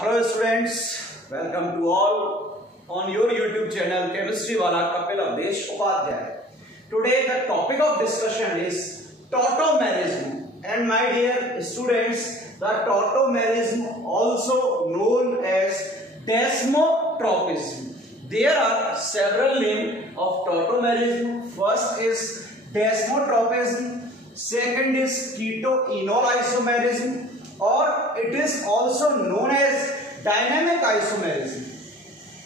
Hello students, welcome to all on your YouTube channel Chemistry Wala Kapil Avdesh Upadhyay. Today the topic of discussion is tautomerism, and my dear students, the tautomerism also known as desmotropism. There are several names of tautomerism. First is desmotropism, second is keto-enol isomerism, or it is also known as dynamic isomerism.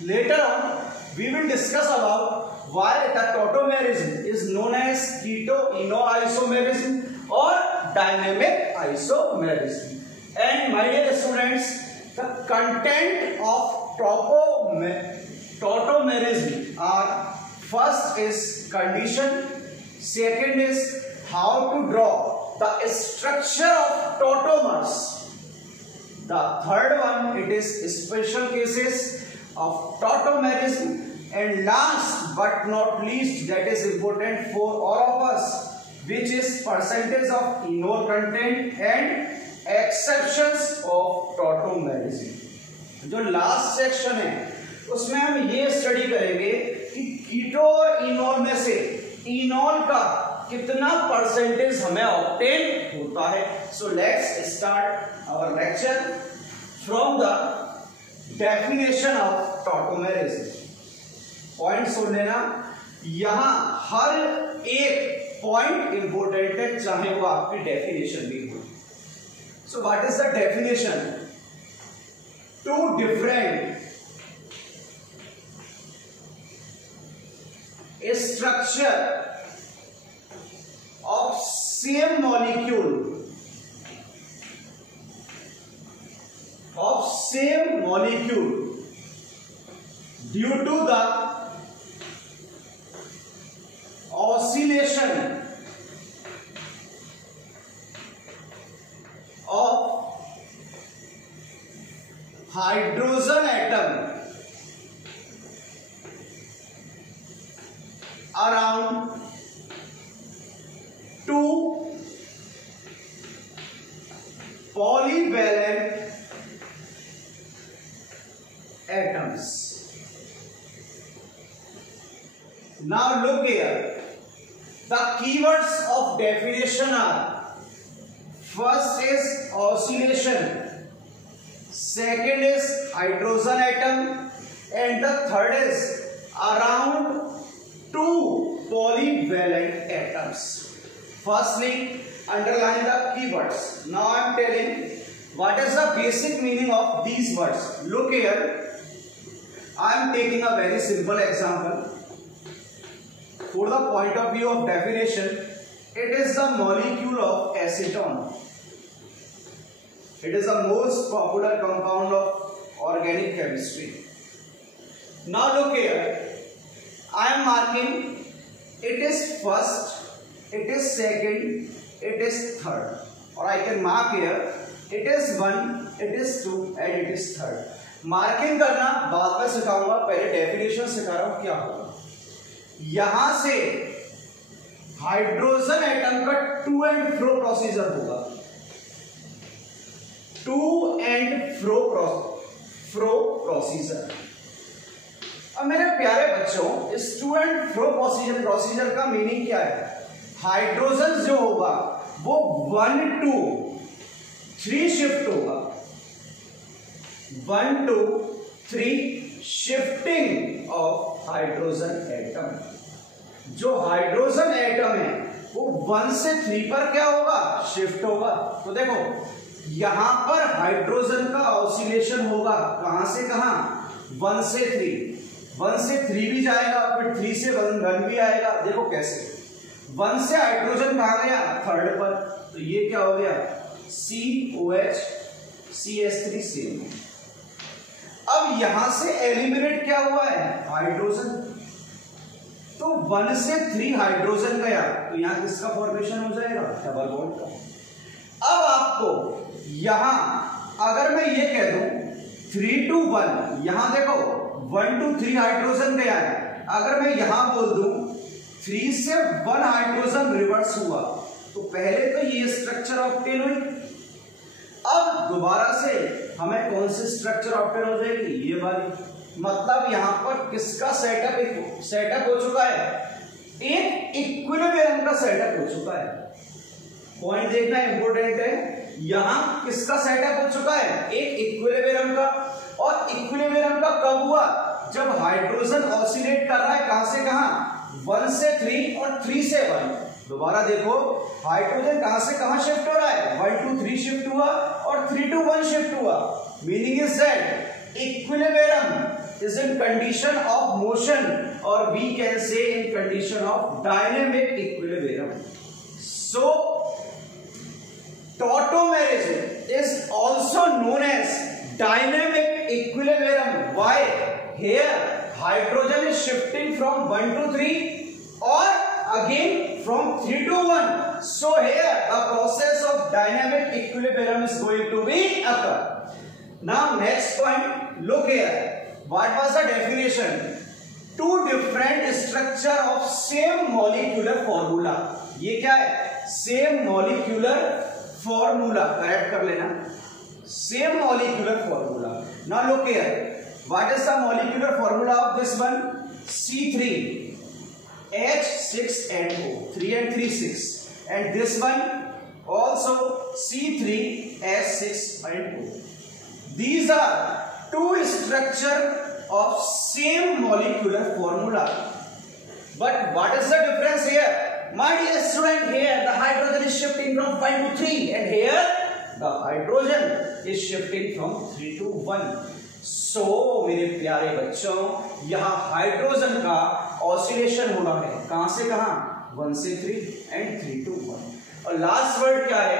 Later on, we will discuss about why the tautomerism is known as keto-enol isomerism or dynamic isomerism. And my dear students, the content of tautomerism are: first is condition, second is how to draw the structure of tautomers, the third one it is special cases of tautomerism, and last but not least, that is important for all of us, which is percentage of enol content and exceptions of tautomerism. जो last section है उसमें हम ये study करेंगे कि कीटो और enol में से इनोल का कितना परसेंटेज हमें ऑब्टेन होता है. So let's start our lecture from the definition of tautomerism. Point सुन लेना, यहां हर एक पॉइंट इंपोर्टेंट है, चाहे वो आपकी डेफिनेशन भी हो. So what is the definition? Two different structure of same molecule due to the oscillation of hydrogen atom around two polyvalent atoms. Now look here, the keywords of definition are: first is oscillation, second is hydrogen atom, and the third is around two polyvalent atoms. Firstly, underline the keywords. Now I am telling what is the basic meaning of these words. Look here, I am taking a very simple example. For the point of view of definition, it is the molecule of acetone. It is the most popular compound of organic chemistry. Now look here, I am marking it is first, it is second, it is third, or I can mark here it is 1, it is 2 and it is third. Marking करना बाद में सिखाऊंगा, पहले definition सिखा रहा हूं क्या होगा. यहां से हाइड्रोजन एटम का टू एंड फ्रो प्रोसीजर होगा. To and fro procedure. अब मेरे प्यारे बच्चों, इस टू एंड फ्रो प्रोसीजर का मीनिंग क्या है? हाइड्रोजन जो होगा वो 1 to 3 शिफ्ट होगा. 1 to 3 shifting of hydrogen atom. जो हाइड्रोजन एटम है वो 1 से 3 पर क्या होगा? शिफ्ट होगा. तो देखो यहां पर हाइड्रोजन का ऑसिलेशन होगा. कहां से कहां? 1 से 3. 1 से 3 भी जाएगा, फिर 3 से 1 भी आएगा. देखो कैसे 1 से हाइड्रोजन कहां गया? थर्ड पर. तो ये क्या हो गया? COH CH3 same. अब यहां से एलिमिनेट क्या हुआ है? हाइड्रोजन. तो 1 से 3 हाइड्रोजन गया, तो यहां किसका फॉर्मेशन हो जाएगा? डबल बॉन्ड का. अब आपको यहां अगर मैं ये कह दूं 3 to 1, यहां देखो 1 to 3 हाइड्रोजन गया है. अगर मैं यहां बोल दूं 3 से 1 हाइड्रोजन रिवर्स हुआ, तो पहले तो ये स्ट्रक्चर ऑब्टेन हुई. अब दोबारा से हमें कौन सी स्ट्रक्चर ऑब्टेन हो जाएगी, ये वाली। मतलब यहां पर किसका सेटअप हो चुका है, एक इक्विलिब्रियम का सेटअप हो चुका है। पॉइंट देखना इंपॉर्टेंट है, यहां किसका सेटअप हो चुका है, एक इक्विलिब्रियम का। और इक्विलिब्रियम का कब हुआ, जब हाइड्रोजन ऑसिलेट कर रहा है कहां से कहां, 1 से 3 और 3 से 1। दोबारा देखो, हाइड्रोजन कहां से कहां शिफ्ट हो रहा है, 1 to 3 शिफ्ट हुआ और 3 to 1 शिफ्ट हुआ। Meaning is that equilibrium is in condition of motion, or we can say in condition of dynamic equilibrium. So tautomerism is also known as dynamic equilibrium. Why? Here hydrogen is shifting from 1 to 3 or again from 3 to 1. So here a process of dynamic equilibrium is going to be occur. Now next point, look here. What was the definition? Two different structure of same molecular formula. ये क्या है, same molecular formula, correct कर लेना, same molecular formula. Now look here, what is the molecular formula of this one, C3 H6NO, 3 and 3 6, and this one also C3H6NO. These are two structure of same molecular formula, but what is the difference here, my dear student? Here the hydrogen is shifting from 1 to 3 and here the hydrogen is shifting from 3 to 1. So मेरे प्यारे बच्चों, यहाँ hydrogen का oscillation हो रहा है कहां से कहां, 1 से 3 and 3 to 1। और लास्ट वर्ड क्या है,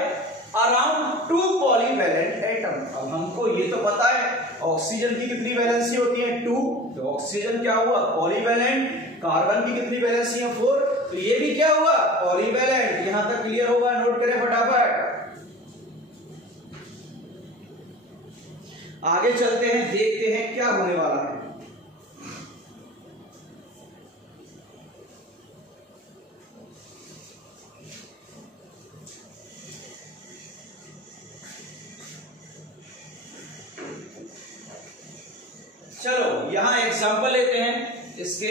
अराउंड 2 पॉलीवैलेंट एटम। अब हमको ये तो पता है ऑक्सीजन की कितनी वैलेंसी होती है, 2, तो ऑक्सीजन क्या हुआ, पॉलीवैलेंट। कार्बन की कितनी वैलेंसी है, 4, तो ये भी क्या हुआ, पॉलीवैलेंट। यहां तक क्लियर होगा, नोट करें फटाफट। आगे चलते हैं, देखते हैं क्या होने वाला है। चलो यहां एग्जांपल लेते हैं इसके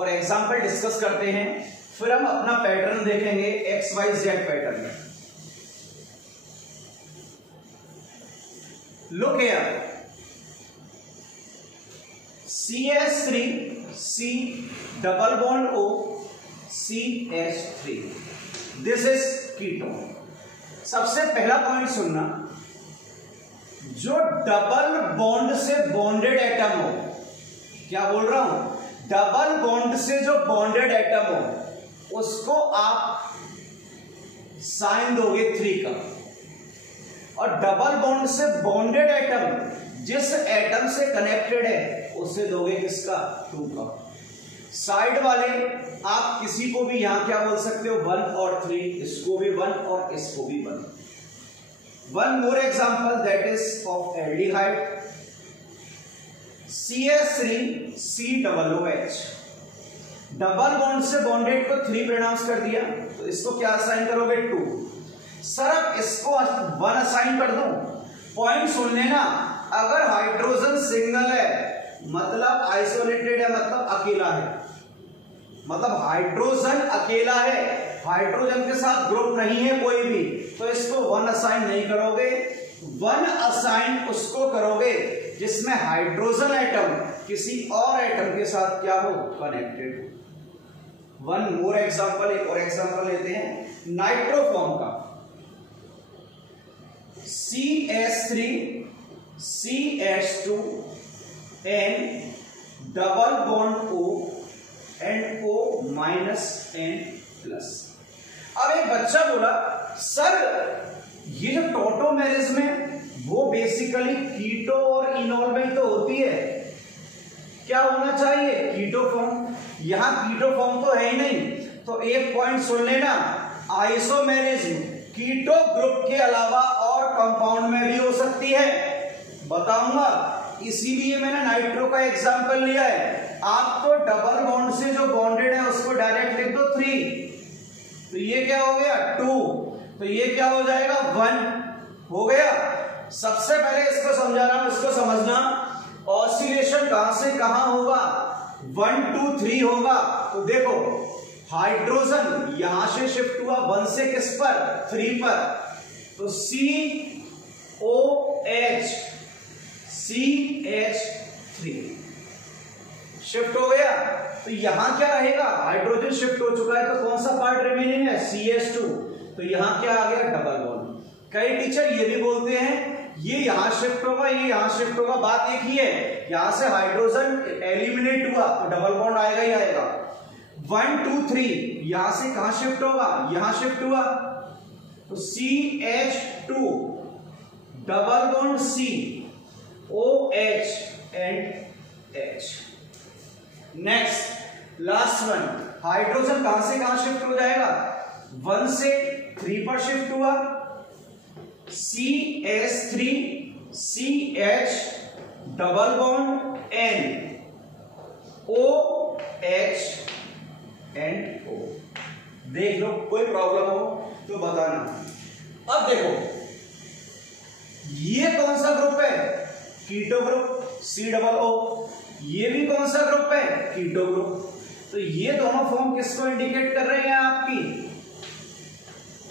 और एग्जांपल डिस्कस करते हैं, फिर हम अपना पैटर्न देखेंगे XYZ pattern. Look here, CH3 C double bond O CH3, this is ketone. सबसे पहला पॉइंट सुनना, जो डबल बॉन्ड से बॉन्डेड एटम हो, क्या बोल रहा हूं, डबल बॉन्ड से जो बॉन्डेड एटम हो उसको आप साइन दोगे 3 का, और डबल बॉन्ड से बॉन्डेड एटम जिस एटम से कनेक्टेड है उसे दोगे किसका, 2 का। साइड वाले आप किसी को भी यहां क्या बोल सकते हो, 1 और 3, इसको भी 1 और इसको भी 1। One more example, that is of aldehyde, CH3 COOH, double bond से बॉन्डेड को 3 प्रोनाउंस कर दिया, तो इसको क्या असाइन करोगे, 2। सर अब इसको 1 असाइन कर दूं, पॉइंट सुन लेना, अगर हाइड्रोजन सिंगल है मतलब आइसोलेटेड है, मतलब अकेला है, मतलब हाइड्रोजन अकेला है, हाइड्रोजन के साथ ग्रुप नहीं है कोई भी, तो इसको 1 असाइन नहीं करोगे। 1 असाइन उसको करोगे जिसमें हाइड्रोजन एटम किसी और एटम के साथ क्या हो, कनेक्टेड हो। 1 मोर एग्जांपल, एक और एग्जांपल लेते हैं नाइट्रोफॉर्म का, CH3 CH2 N double bond O and O minus N plus. अब एक बच्चा बोला, सर ये जो टॉटोमेरिज्म है वो बेसिकली कीटो और इनोल में तो होती है, क्या होना चाहिए, कीटो फॉर्म। यहां कीटो फॉर्म तो है ही नहीं, तो एक पॉइंट सुन लेना, आइसोमेरिज्म कीटो ग्रुप के अलावा और कंपाउंड में भी हो सकती है, बताऊंगा, इसीलिए मैंने नाइट्रो का एग्जांपल लिया है। आप तो डबल बॉन्ड से जो बॉन्डेड है उसको डायरेक्ट लिख दो 3, तो ये क्या हो गया 2, तो ये क्या हो जाएगा 1 हो गया। सबसे पहले इसको समझा रहा हूं, इसको समझना। ऑसिलेशन कहां से कहां होगा, 1 2 3 होगा। तो देखो हाइड्रोजन यहां से शिफ्ट हुआ 1 से किस पर, 3 पर, तो COH3 शिफ्ट हो गया। तो यहां क्या रहेगा, हाइड्रोजन शिफ्ट हो चुका है, तो कौन सा पार्ट रिमेनिंग है, CH2। तो यहां क्या आ गया, डबल बॉन्ड। कई टीचर ये भी बोलते हैं ये यहां शिफ्ट होगा, ये यहां शिफ्ट होगा, बात एक ही है, यहां से हाइड्रोजन एलिमिनेट हुआ तो डबल बॉन्ड आएगा ही आएगा। 1 2 3 यहां से कहां शिफ्ट होगा, यहां शिफ्ट हुआ, तो CH2 double bond C, OH and H। Next last one, hydrogen कहां से कहां शिफ्ट हो जाएगा, 1 से 3 पर शिफ्ट हुआ, CH3 CH double bond N, OH and O। देख लो, कोई प्रॉब्लम हो तो बताना। अब देखो ये कौन सा ग्रुप है, कीटो ग्रुप, C+O। ये भी कौन सा ग्रुप है, कीटो ग्रुप। तो ये दोनों फॉर्म किसको इंडिकेट कर रहे हैं, आपकी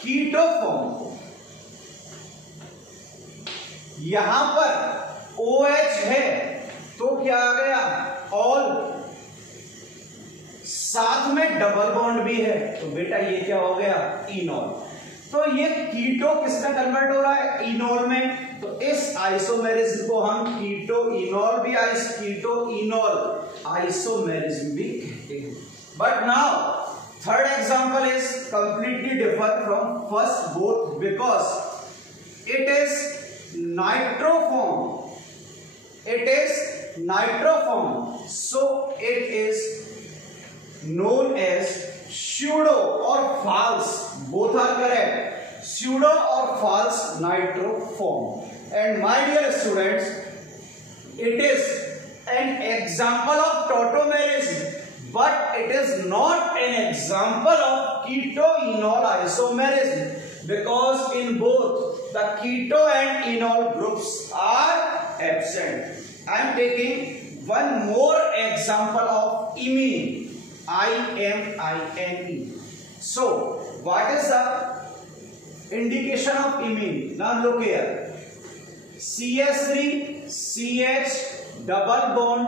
कीटो फॉर्म को। यहां पर OH है तो क्या आ गया, ऑल, साथ में डबल बॉन्ड भी है, तो बेटा ये क्या हो गया, इनॉल। तो ये कीटो किसमें कन्वर्ट हो रहा है, इनॉल में। तो इस आइसोमेरिज्म को हम कीटो इनॉल भी, कीटो इनॉल आइसोमेरिज्म भी कहते हैं। But now third example is completely differ from first both because it is nitroform, it is nitroform, so it is known as pseudo or false, both are correct, pseudo or false nitroform. And my dear students, it is an example of tautomerism, but it is not an example of keto-enol isomerism, because in both the keto and enol groups are absent. I am taking one more example of imine, IMINE. So what is the indication of imine? Now look here, CH3 CH double bond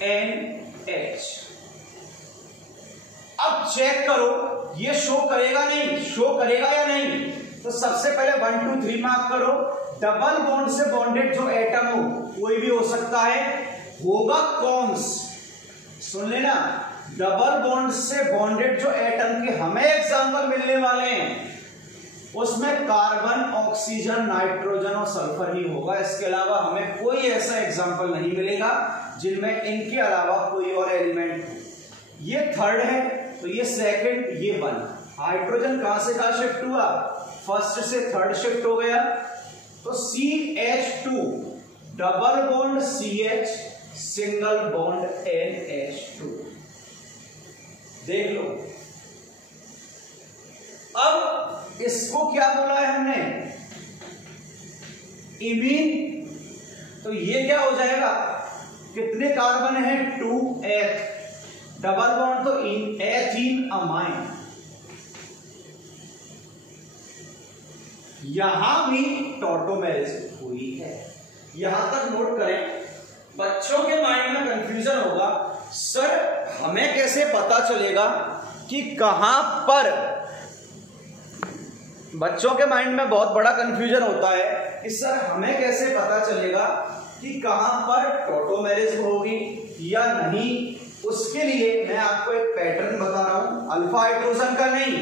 NH। अब check करो ये show करेगा नहीं, show करेगा या नहीं। तो सबसे पहले 1 2 3 मार्क करो, डबल बॉन्ड से बॉन्डेड जो एटम हो कोई भी हो सकता है, होगा कॉन्स। सुन लेना, डबल बॉन्ड से बॉन्डेड जो एटम के हमें एग्जांपल मिलने वाले हैं उसमें कार्बन, ऑक्सीजन, नाइट्रोजन और सल्फर ही होगा। इसके अलावा हमें कोई ऐसा एग्जांपल नहीं मिलेगा जिनमें इनके अलावा कोई और एलिमेंट हो। ये थर्ड है, तो ये सेकंड, ये 1। हाइड्रोजन कहां से कहां शिफ्ट हुआ, फर्स्ट से थर्ड शिफ्ट हो गया, तो CH2 double bond CH single bond NH2। देख लो, अब इसको क्या बोला है हमने, इमीन। तो ये क्या हो जाएगा, कितने कार्बन है, 2H, डबल बॉन्ड तो एथीन अमाइन। यहां भी टॉटोमेरिज्म हुई है। यहां तक नोट करें, बच्चों के माइंड में कंफ्यूजन होगा, सर हमें कैसे पता चलेगा कि कहां पर, बच्चों के माइंड में बहुत बड़ा कंफ्यूजन होता है कि सर हमें कैसे पता चलेगा कि कहां पर टॉटोमेरिज्म होगी या नहीं। उसके लिए मैं आपको एक पैटर्न बता रहा हूं, अल्फा हाइड्रोजन का नहीं,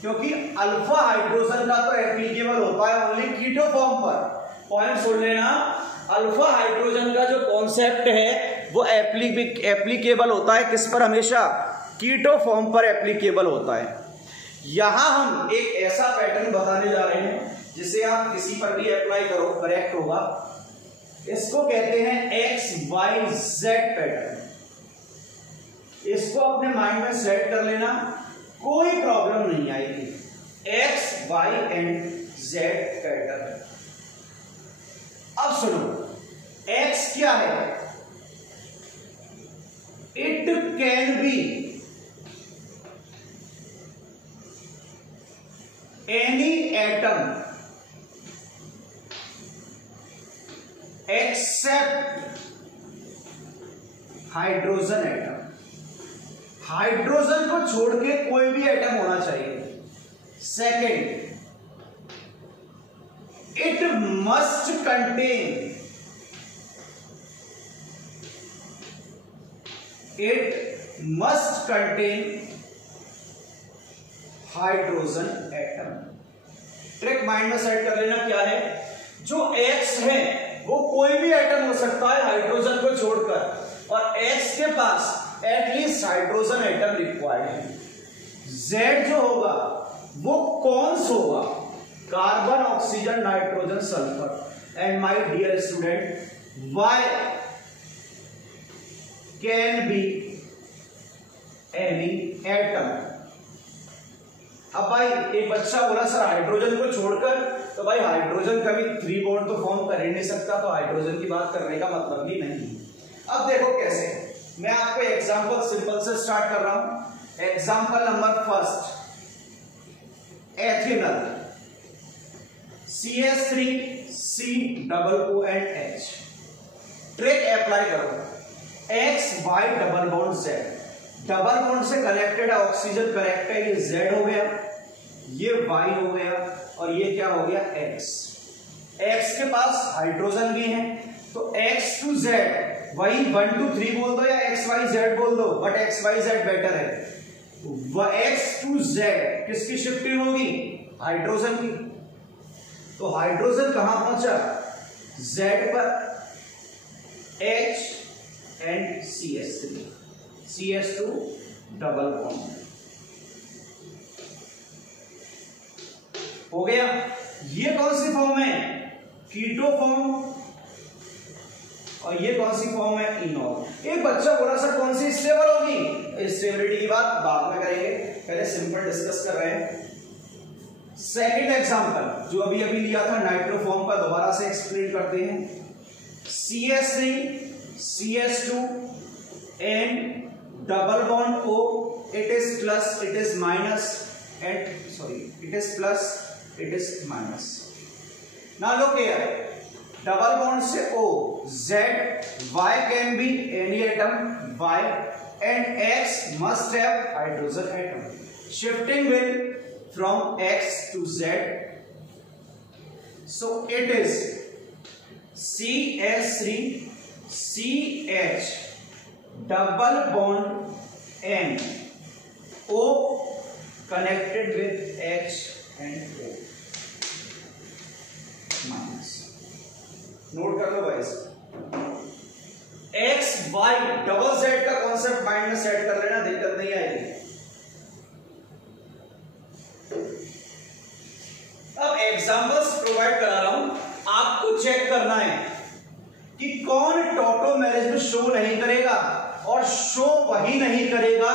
क्योंकि अल्फा हाइड्रोजन का तो एप्लीकेबल होता है ओनली कीटो फॉर्म पर। पॉइंट सुन लेना, अल्फा हाइड्रोजन का जो कॉन्सेप्ट है वो एप्लीकेबल होता है किस पर, हमेशा कीटो फॉर्म पर एप्लीकेबल होता है। यहां हम एक ऐसा पैटर्न बताने जा रहे हैं जिसे आप किसी पर भी अप्लाई करो करेक्ट होगा। इसको कहते हैं XYZ पैटर्न। इसको अपने माइंड में सेट कर लेना, कोई प्रॉब्लम नहीं आएगी। X, Y and Z pattern. Except hydrogen atom, hydrogen को छोड़ के कोई भी एटम होना चाहिए। Second, it must contain, it must contain hydrogen atom. Trick mind में सेट कर लेना क्या है, जो X है वो कोई भी एटम हो सकता है हाइड्रोजन को छोड़कर, और X के पास एटलीस्ट हाइड्रोजन एटम रिक्वायर्ड है। Z जो होगा वो कौन होगा, carbon, oxygen, nitrogen, sulphur. And my dear student, Y can be any atom. अब भाई एक बच्चा बोला सर हाइड्रोजन को छोड़कर, तो भाई हाइड्रोजन कभी 3 बॉन्ड तो फॉर्म कर ही नहीं सकता, तो हाइड्रोजन की बात करने का मतलब ही नहीं। अब देखो कैसे, मैं आपको एग्जांपल सिंपल से स्टार्ट कर रहा हूं। Example number first, ethanal, CH3COONH। Trick apply करो, XY double bond Z, double bond से कनेक्टेड है, ऑक्सीजन कनेक्ट है, ये Z हो गया, ये Y हो गया, और ये क्या हो गया X। X के पास हाइड्रोजन भी है, तो X to Z, वही 1 2 3 बोल दो या XYZ बोल दो, बट XYZ बेटर है। X to Z किसकी शिफ्टिंग होगी, हाइड्रोजन की। तो हाइड्रोजन कहां पहुंचा, Z पर, H and CH3, CH2 double bond हो गया। ये कौन सी फॉर्म है, कीटो फॉर्म, और ये कौन सी फॉर्म है, इनॉल। एक बच्चा बोला सर कौन सी स्टेबल होगी, स्टेबिलिटी की बात बाद में करेंगे, पहले सिंपल डिस्कस कर रहे हैं। सेकंड एग्जांपल जो अभी अभी लिया था नाइट्रोफॉर्म का, दोबारा से एक्सप्लेन करते हैं। CH3 CH2 and double bond O, it is plus, it is minus, and sorry, it is plus, it is minus. Now look here, double bond से O, Z, Y can be any atom, Y, and X must have hydrogen atom. Shifting will from X to Z, so it is CH3 CH double bond N, O connected with H and O minus. Note कर लो guys, X Y double Z का concept mind में set कर लेना, दिक्कत नहीं आएगी। अब एग्जांपल्स प्रोवाइड करा रहा हूं, आपको चेक करना है कि कौन टॉटोमेरिज्म में शो नहीं करेगा, और शो वही नहीं करेगा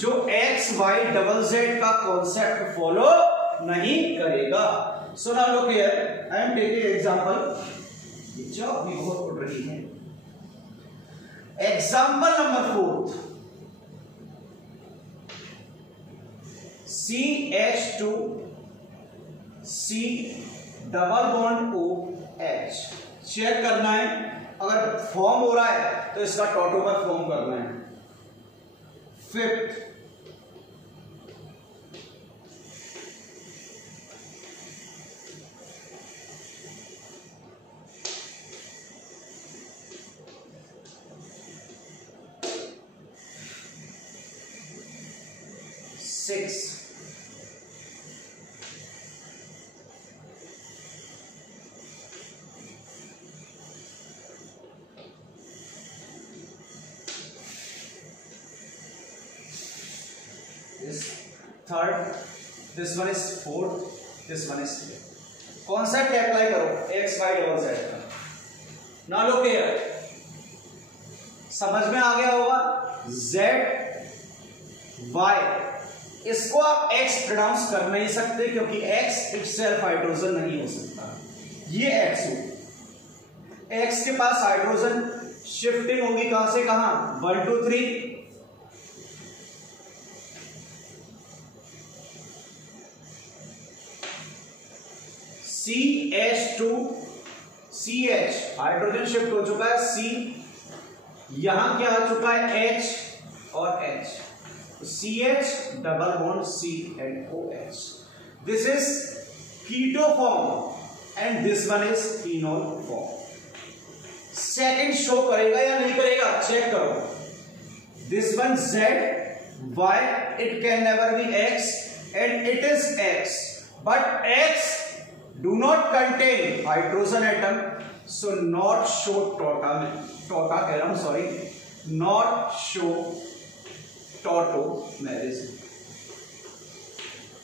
जो एक्स वाई डबल जेड का कॉन्सेप्ट फॉलो नहीं करेगा। So now look here, I am taking example, जो भी बहुत उड़ रही है। Example number 4, CH2 C double bond OH। Check करना है, अगर फॉर्म हो रहा है तो इसका टॉटोमर फॉर्म करना है। Fifth, six, third, this one is fourth, this one is fifth. Concept apply करो एक्स वाई डबल जेड का। ना लो केयर, समझ में आ गया होगा, जेड वाई, इसको आप एक्स प्रोनाउंस कर नहीं सकते क्योंकि एक्स इटसेल्फ हाइड्रोजन नहीं हो सकता। ये एक्स हो, एक्स के पास हाइड्रोजन शिफ्टिंग होगी कहां से कहां, 1 2 3, CH2 CH, हाइड्रोजन शिफ्ट हो चुका है C, यहां क्या आ चुका है H और H, CH double bond C and OH. This is keto form and this one is phenol form. Second show करेगा या नहीं करेगा, चेक करो. This one Z, Y, it can never be X and it is X, but X do not contain hydrogen atom, so not show not show tautomerism.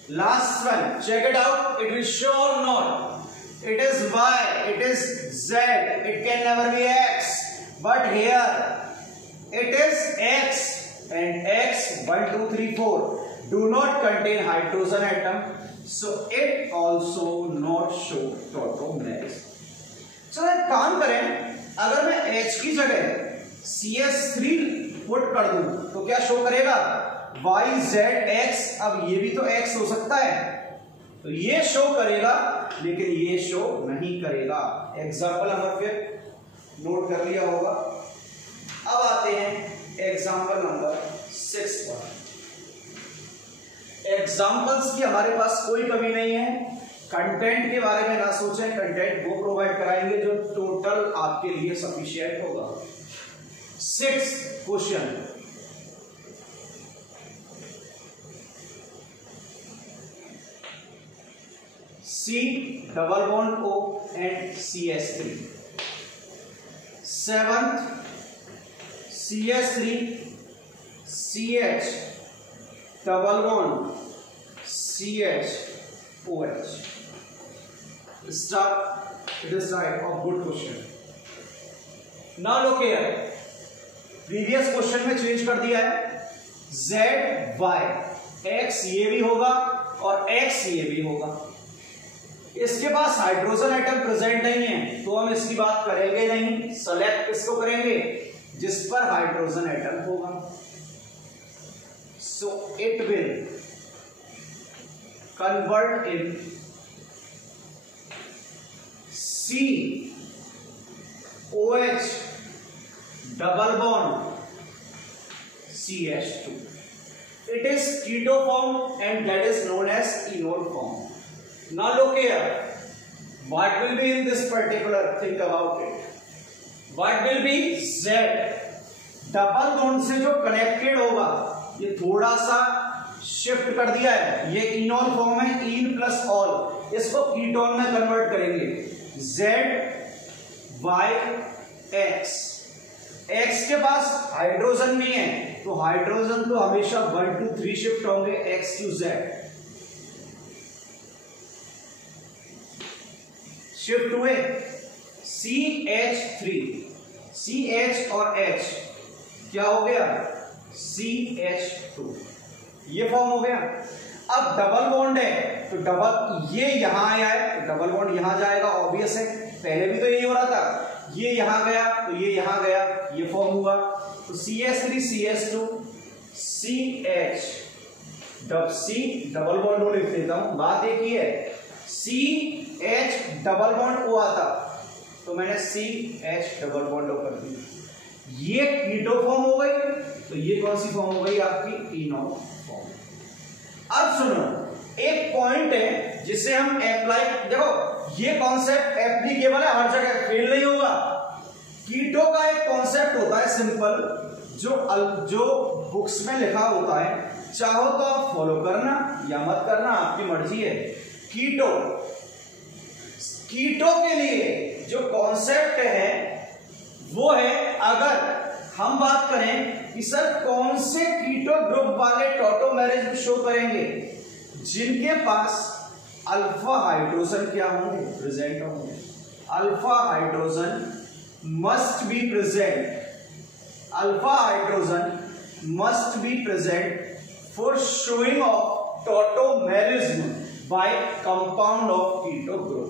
Last one, check it out, it will show or not. It is Y, it is Z, it can never be X, but here it is X and X 1 2 3 4 do not contain hydrogen atom, so it also not show tautomerism. चलो एक काम करें, अगर मैं H की जगह CH3 put कर दूं तो क्या शो करेगा, YZX. अब ये भी तो X हो सकता है, तो ये शो करेगा लेकिन ये शो नहीं करेगा. एग्जाम्पल नंबर फिर नोट कर लिया होगा. अब आते हैं एग्जाम्पल नंबर 6 पर. एग्जाम्पल्स की हमारे पास कोई कमी नहीं है. कंटेंट के बारे में ना सोचें, कंटेंट वो प्रोवाइड कराएंगे जो टोटल आपके लिए सफिशिएंट होगा. 6th question, C double bond O and CH3. 7th, CH3 CH double bond CH OH. Start. It is right of good question. Now look here. Previous question में change कर दिया है. Z Y, X ये भी होगा और X ये भी होगा. इसके पास हाइड्रोजन एटम प्रेजेंट नहीं है तो हम इसकी बात करेंगे नहीं. सेलेक्ट किसको करेंगे, जिस पर हाइड्रोजन एटम होगा. So it will convert in COH double bond CH2. It is keto form and that is known as enol form. Now look here, what will be in this particular, think about it. What will be Z double bond से जो connected होगा, ये थोड़ा सा shift कर दिया है, ये इनोल फॉर्म है, इन प्लस ऑल, इसको कीटोन में कन्वर्ट करेंगे. Z Y X, X के पास हाइड्रोजन नहीं है तो हाइड्रोजन तो हमेशा 1 2 3 शिफ्ट होंगे X to Z. शिफ्ट हुए CH3, CH और H क्या हो गया, CH2. ये फॉर्म हो गया. अब डबल बॉन्ड है तो डबल ये यहां आया है तो डबल बॉन्ड यहां जाएगा, ऑब्वियस है. पहले भी तो यही हो रहा था, ये यहां गया तो ये यहां गया, ये फॉर्म हुआ. तो CH3 CH2 CH C double bond O लिख देता हूं. बात एक ही है, CH डबल बॉन्ड O आता तो मैंने CH डबल बॉन्ड O कर दिया. ये कीटो फॉर्म हो गई तो ये कौन सी फॉर्म हो गई आपकी, इनोल फॉर्म. अब सुनो, एक पॉइंट है जिसे हम अप्लाई, देखो ये कॉन्सेप्ट एप्लीकेबल है हर जगह, फेल नहीं होगा. कीटो का एक कॉन्सेप्ट होता है सिंपल, जो बुक्स में लिखा होता है, चाहो तो आप फॉलो करना या मत करना, आपकी मर्जी है. कीटो के लिए जो कॉन्सेप्ट है वो है, अगर हम बात करें कि सर कौन से कीटो ग्रुप वाले टॉटोमेरिज्म शो करेंगे, जिनके पास अल्फा हाइड्रोजन क्या होंगे, प्रेजेंट होंगे. Alpha hydrogen must be present, alpha hydrogen must be present for showing of tautomerism by compound of keto group.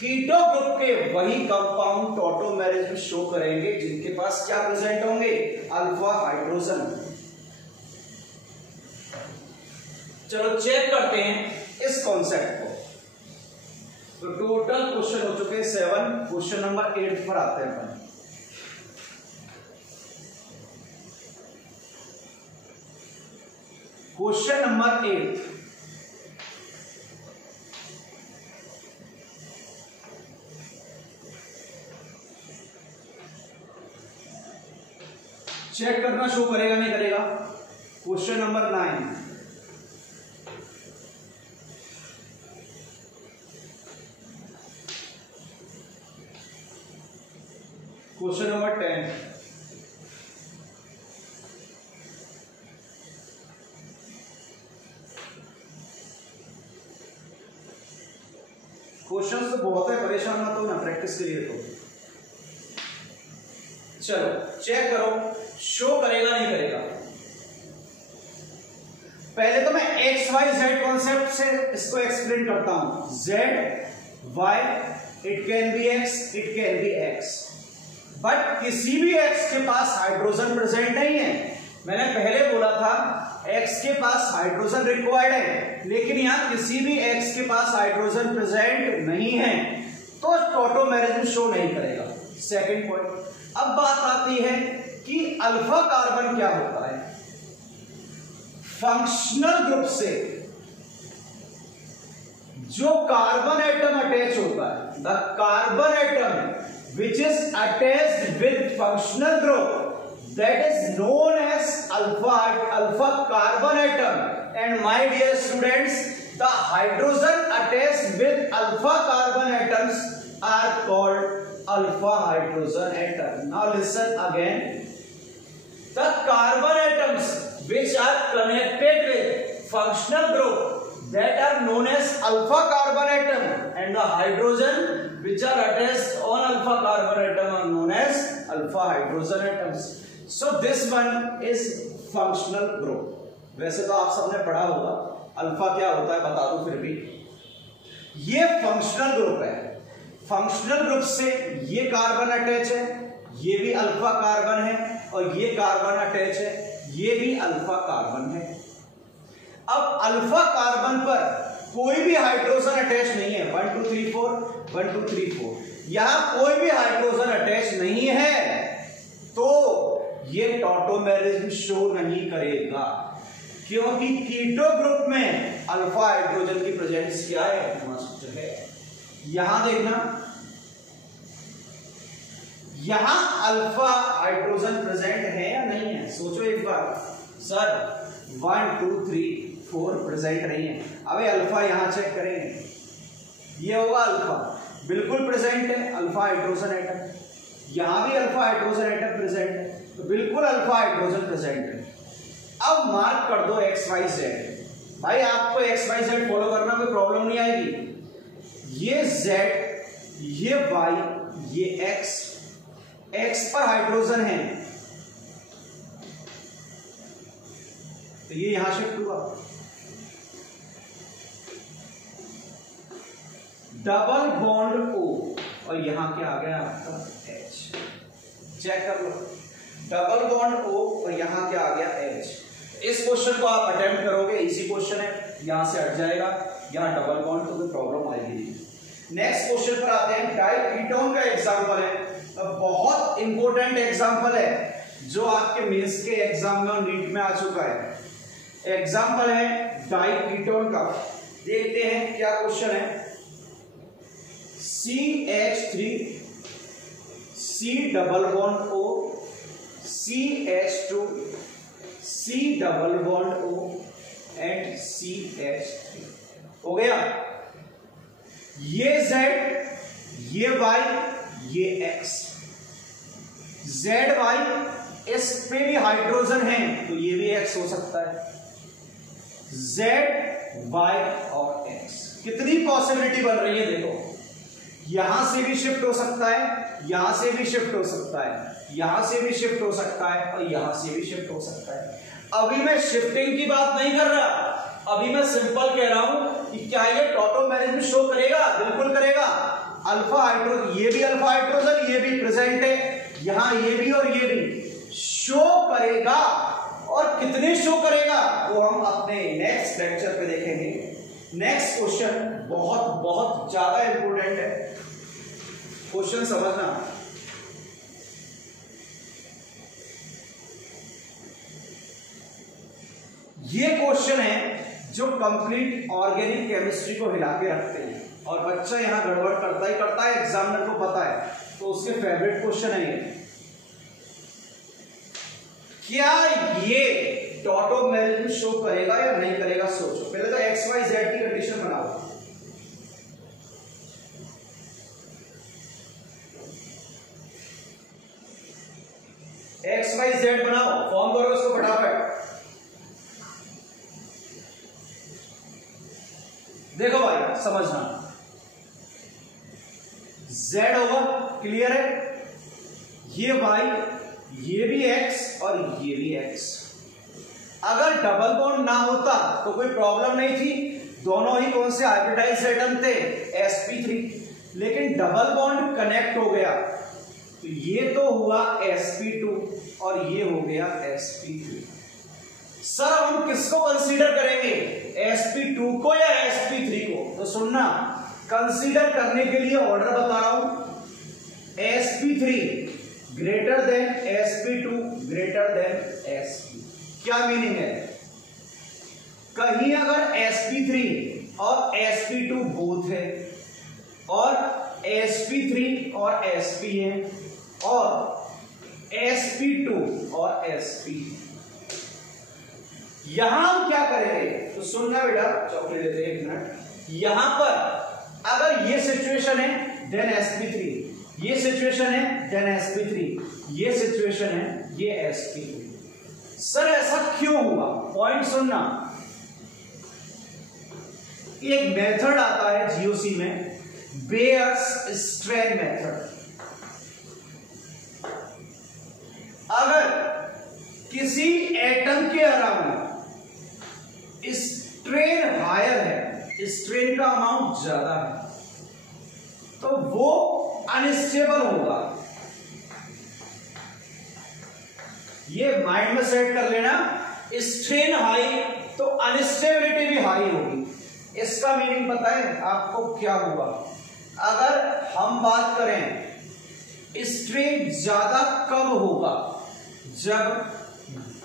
Keto group के वही कंपाउंड टॉटोमेरिज्म शो करेंगे जिनके पास क्या प्रेजेंट होंगे, अल्फा हाइड्रोजन. चलो चेक करते हैं इस कॉन्सेप्ट को. तो टोटल क्वेश्चन हो चुके चुके 7, क्वेश्चन नंबर 8 पर आते हैं अपन। क्वेश्चन नंबर 8, चेक करना शो करेगा नहीं करेगा। Question number 9, question number 10, question तो बहुत है, परेशान मत हो ना प्रैक्टिस के लिए। तो चलो चेक करो शो करेगा नहीं करेगा। पहले तो मैं एक्स वाई जेड कॉन्सेप्ट से इसको एक्सप्लेन करता हूं। Z Y, it can be X, it can be X, but किसी भी एक्स के पास हाइड्रोजन प्रेजेंट नहीं है। मैंने पहले बोला था एक्स के पास हाइड्रोजन रिक्वायर्ड है, लेकिन यहां किसी भी एक्स के पास हाइड्रोजन प्रेजेंट नहीं है, तो टॉटोमेरिज्म शो नहीं करेगा। सेकंड पॉइंट, अब बात आती है कि अल्फा कार्बन क्या होता है। फंक्शनल ग्रुप से जो कार्बन एटम अटैच होता है, the carbon atom which is attached with functional group, that is known as alpha carbon atom. And my dear students, the hydrogen attached with alpha carbon atoms are called alpha hydrogen atom. Now listen again, the carbon atoms which are connected with functional group that are known as alpha carbon atom, and the hydrogen which are attached on alpha carbon atom are known as alpha hydrogen atoms. So this one is functional group. वैसे तो आप सबने पढ़ा होगा alpha क्या होता है, बता दो फिर भी। ये फंक्शनल ग्रुप है। फंक्शनल ग्रुप से ये कार्बन अटैच है, ये भी अल्फा कार्बन है, और ये कार्बन अटैच है, ये भी अल्फा कार्बन है। अब अल्फा कार्बन पर कोई भी हाइड्रोजन अटैच नहीं है। 1 2 3 4 1 2 3 4, यहां कोई भी हाइड्रोजन अटैच नहीं है, तो ये टॉटोमेरिज्म शो नहीं करेगा, क्योंकि कीटो ग्रुप में अल्फा हाइड्रोजन की प्रेजेंस क्या है, मस्ट है। यहां देखना, यहां अल्फा हाइड्रोजन प्रेजेंट है या नहीं है, सोचो एक बार। सर 1 2 3 4 प्रेजेंट नहीं है। अबे अल्फा यहां चेक करेंगे, ये होगा अल्फा, बिल्कुल प्रेजेंट है अल्फा हाइड्रोजन एटम। यहां भी अल्फा हाइड्रोजन एटम प्रेजेंट है, तो बिल्कुल अल्फा हाइड्रोजन प्रेजेंट है। अब मार्क कर दो एक्स वाई जेड। भाई आपको एक्स वाई जेड फॉलो करना कोई प्रॉब्लम नहीं आएगी। ये जेड, ये वाई, ये एक्स, एक्स पर हाइड्रोजन है तो ये यहां शिफ्ट हुआ। डबल बॉन्ड ओ, और यहां क्या आ गया आपका एच। चेक कर लो, डबल बॉन्ड ओ और यहां क्या आ गया एच। इस क्वेश्चन को आप अटेम्प्ट करोगे, इजी क्वेश्चन है, यहां से हट जाएगा, यहां डबल बॉन्ड तो कोई प्रॉब्लम आएगी नहीं। नेक्स्ट क्वेश्चन पर आते हैं। डाइकीटोन का एग्जांपल है, बहुत इंपॉर्टेंट एग्जांपल है, जो आपके मेंस के एग्जाम में और नीट में आ चुका है। एग्जांपल है डाइकीटोन का। देखते हैं क्या क्वेश्चन है। CH3 C double bond O, CH2 C double bond O and CH3 हो गया। ये Z, ये Y, ये X। ZY, इस पे भी हाइड्रोजन है तो ये भी X हो सकता है। Z, Y और X, कितनी पॉसिबिलिटी बन रही है देखो। यहां से भी शिफ्ट हो सकता है, यहां से भी शिफ्ट हो सकता है, यहां से भी शिफ्ट हो सकता है, और यहां से भी शिफ्ट हो सकता है। अभी मैं शिफ्टिंग की बात नहीं कर रहा, अभी मैं सिंपल कह रहा हूं कि क्या ये टॉटोमेरिज्म शो करेगा, बिल्कुल करेगा। अल्फा हाइड्रोजन, ये भी अल्फा हाइड्रोजन, ये भी प्रेजेंट है, यहां ये भी और ये भी शो करेगा। और कितने शो करेगा वो हम अपने नेक्स्ट लेक्चर पे देखेंगे। नेक्स्ट क्वेश्चन बहुत बहुत ज्यादा इंपॉर्टेंट है। क्वेश्चन समझना। ये क्वेश्चन है जो कंप्लीट ऑर्गेनिक केमिस्ट्री को हिला के रखते हैं और बच्चा यहां गड़बड़ करता है, एग्जामिनर को पता है, तो उसके फेवरेट क्वेश्चन है ये। क्या ये टॉटोमेरिज्म शो करेगा या नहीं करेगा? सोचो पहले तो एक्स वाई जेड की कंडीशन बनाओ। एक्स वाई जेड बनाओ, फॉर्म करो इसको फटाफट। देखो भाई समझना, z होगा, क्लियर है, ये y, ये भी x और ये भी x। अगर डबल बॉन्ड ना होता तो कोई प्रॉब्लम नहीं थी, दोनों ही कौन से हाइब्रिडाइज्ड एटम थे, sp3, लेकिन डबल बॉन्ड कनेक्ट हो गया तो ये तो हुआ sp2 और ये हो गया sp3। सर हम किसको कंसीडर करेंगे, sp2 को या sp3 को? तो सुनना, कंसीडर करने के लिए ऑर्डर बता रहा हूं, sp3 greater than sp2 greater than sp। क्या मीनिंग है? कहीं अगर sp3 और sp2 बोथ है और sp3 और sp है और sp2 और sp, यहां हम क्या करेंगे? तो सुनना बेटा, चौकलेट देते हैं 1 मिनट। यहां पर अगर ये सिचुएशन है देन sp3, ये सिचुएशन है देन sp3, ये सिचुएशन है ये sp3। सर ऐसा क्यों हुआ? पॉइंट सुनना, एक मेथड आता है जीओसी में, बेयर्स स्ट्रेन मेथड। अगर किसी एटम के अराउंड स्ट्रेन हायर है, स्ट्रेन का अमाउंट ज्यादा है, तो वो अनस्टेबल होगा। ये माइंड में सेट कर लेना, स्ट्रेन हाई तो अनस्टेबिलिटी भी हाई होगी। इसका मीनिंग पता है आपको क्या हुआ? अगर हम बात करें स्ट्रेन ज्यादा कब होगा? जब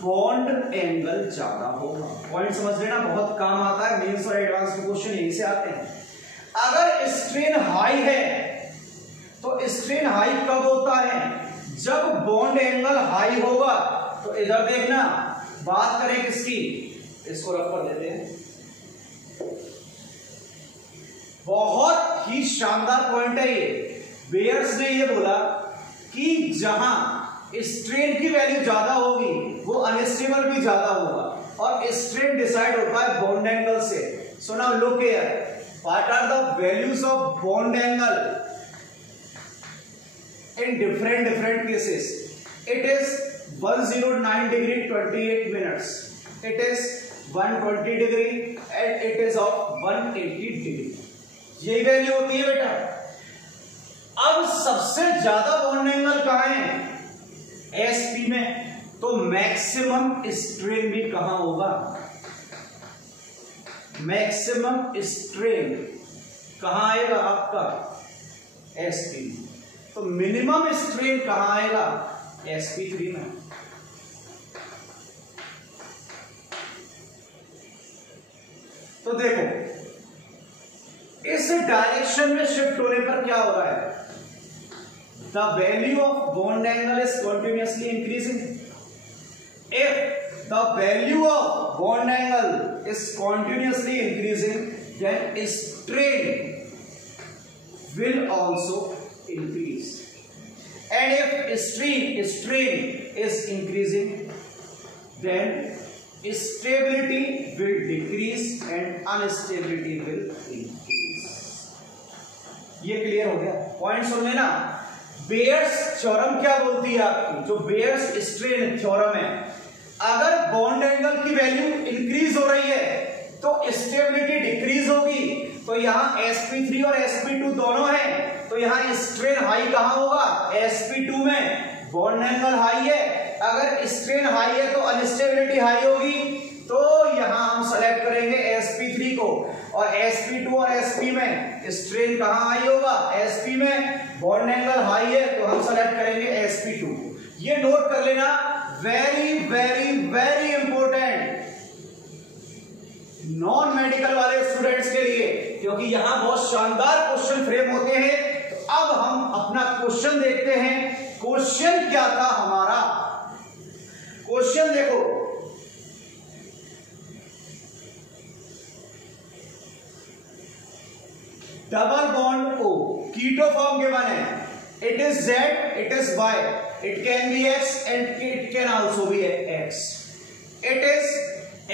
बॉन्ड एंगल ज्यादा होगा। पॉइंट समझ लेना, बहुत काम आता है, मेंस और एडवांस के क्वेश्चन यहीं से आते हैं। अगर स्ट्रेन हाई है तो स्ट्रेन हाई कब होता है? जब बॉन्ड एंगल हाई होगा। तो इधर देखना, बात करें किसकी, इसको रख कर देते हैं। बहुत ही शानदार पॉइंट है ये। बेयर्स ने ये बोला कि जहां स्ट्रेन की वैल्यू ज्यादा होगी वो अनस्टेबल भी ज्यादा होगा और स्ट्रेन डिसाइड होता है बॉन्ड एंगल से। So now look here, what are the values of bond angle in different cases? It is 109 degree 28 minutes, it is 120 degree and it is of 180 degree। यही value होती है बेटा। अब सबसे ज्यादा बॉन्ड एंगल कहां है? sp में। तो मैक्सिमम स्ट्रेन भी कहां होगा? मैक्सिमम स्ट्रेन कहां आएगा आपका? sp में। तो मिनिमम स्ट्रेन कहां आएगा? sp3 में। तो देखो इस डायरेक्शन में शिफ्ट होने पर क्या हो रहा है? The value of bond angle is continuously increasing. If the value of bond angle is continuously increasing then strain will also increase, and if strain is increasing then stability will decrease and unstability will increase। ये clear हो गया? Point सुन लेना। Bears theorem क्या बोलती है आपकी? जो बेयर्स स्ट्रेन थ्योरम है, अगर बॉन्ड एंगल की वैल्यू इंक्रीज हो रही है तो स्टेबिलिटी डिक्रीज होगी। तो यहां sp3 और sp2 दोनों हैं, तो यहां स्ट्रेन हाई कहां होगा? sp2 में। बॉन्ड एंगल हाई है, अगर स्ट्रेन हाई है तो अनस्टेबिलिटी हाई होगी, तो यहां हम सेलेक्ट करेंगे sp3 को। और sp2 और sp में स्ट्रेन कहां हाई होगा? sp में। बॉन्ड एंगल हाई है तो हम सेलेक्ट करेंगे sp2। ये नोट कर लेना, very very very important non medical वाले स्टूडेंट्स के लिए, क्योंकि यहां बहुत शानदार क्वेश्चन फ्रेम होते हैं। तो अब हम अपना क्वेश्चन देखते हैं। क्वेश्चन क्या था हमारा? क्वेश्चन देखो, double bond O, keto form given है। It is Z, it is Y, it can be X and it can also be X. It is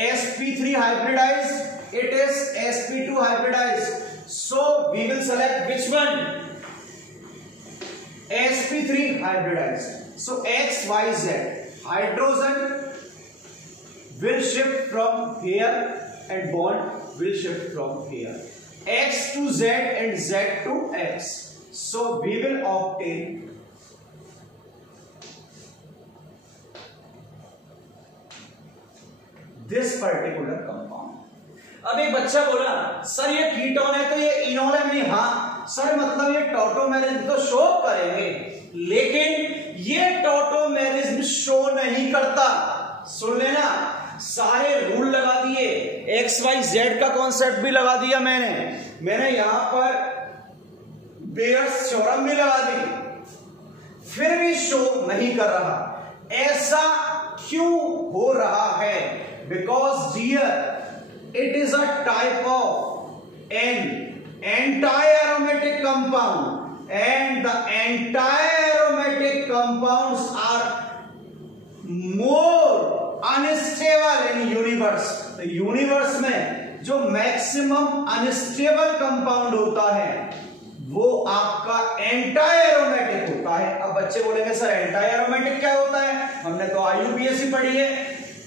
sp3 hybridized, it is sp2 hybridized. So we will select which one? sp3 hybridized. So X, Y, Z. Hydrogen will shift from here and bond will shift from here. X to Z and Z to X. So we will obtain this particular compound. अब एक बच्चा बोला sir ये ketone है तो ये enol है। नहीं, हाँ सर, मतलब ये टॉटोमेरिज्म तो शो करेंगे, लेकिन ये टॉटोमेरिज्म शो नहीं करता। सुन लेना, सारे रूल लगा दिए, एक्स वाई जेड का कॉन्सेप्ट भी लगा दिया मैंने यहां पर बेयर्स थ्योरम भी लगा दी, फिर भी शो नहीं कर रहा। ऐसा क्यों हो रहा है? Because dear it is a type of antiaromatic compound and the antiaromatic compounds are more unstable in universe. तो यूनिवर्स में जो मैक्सिमम अनस्टेबल कंपाउंड होता है वो आपका एंटायरोमेटिक होता है। अब बच्चे बोलेंगे सर एंटायरोमेटिक क्या होता है? हमने तो आईयूपीएससी पढ़ी है,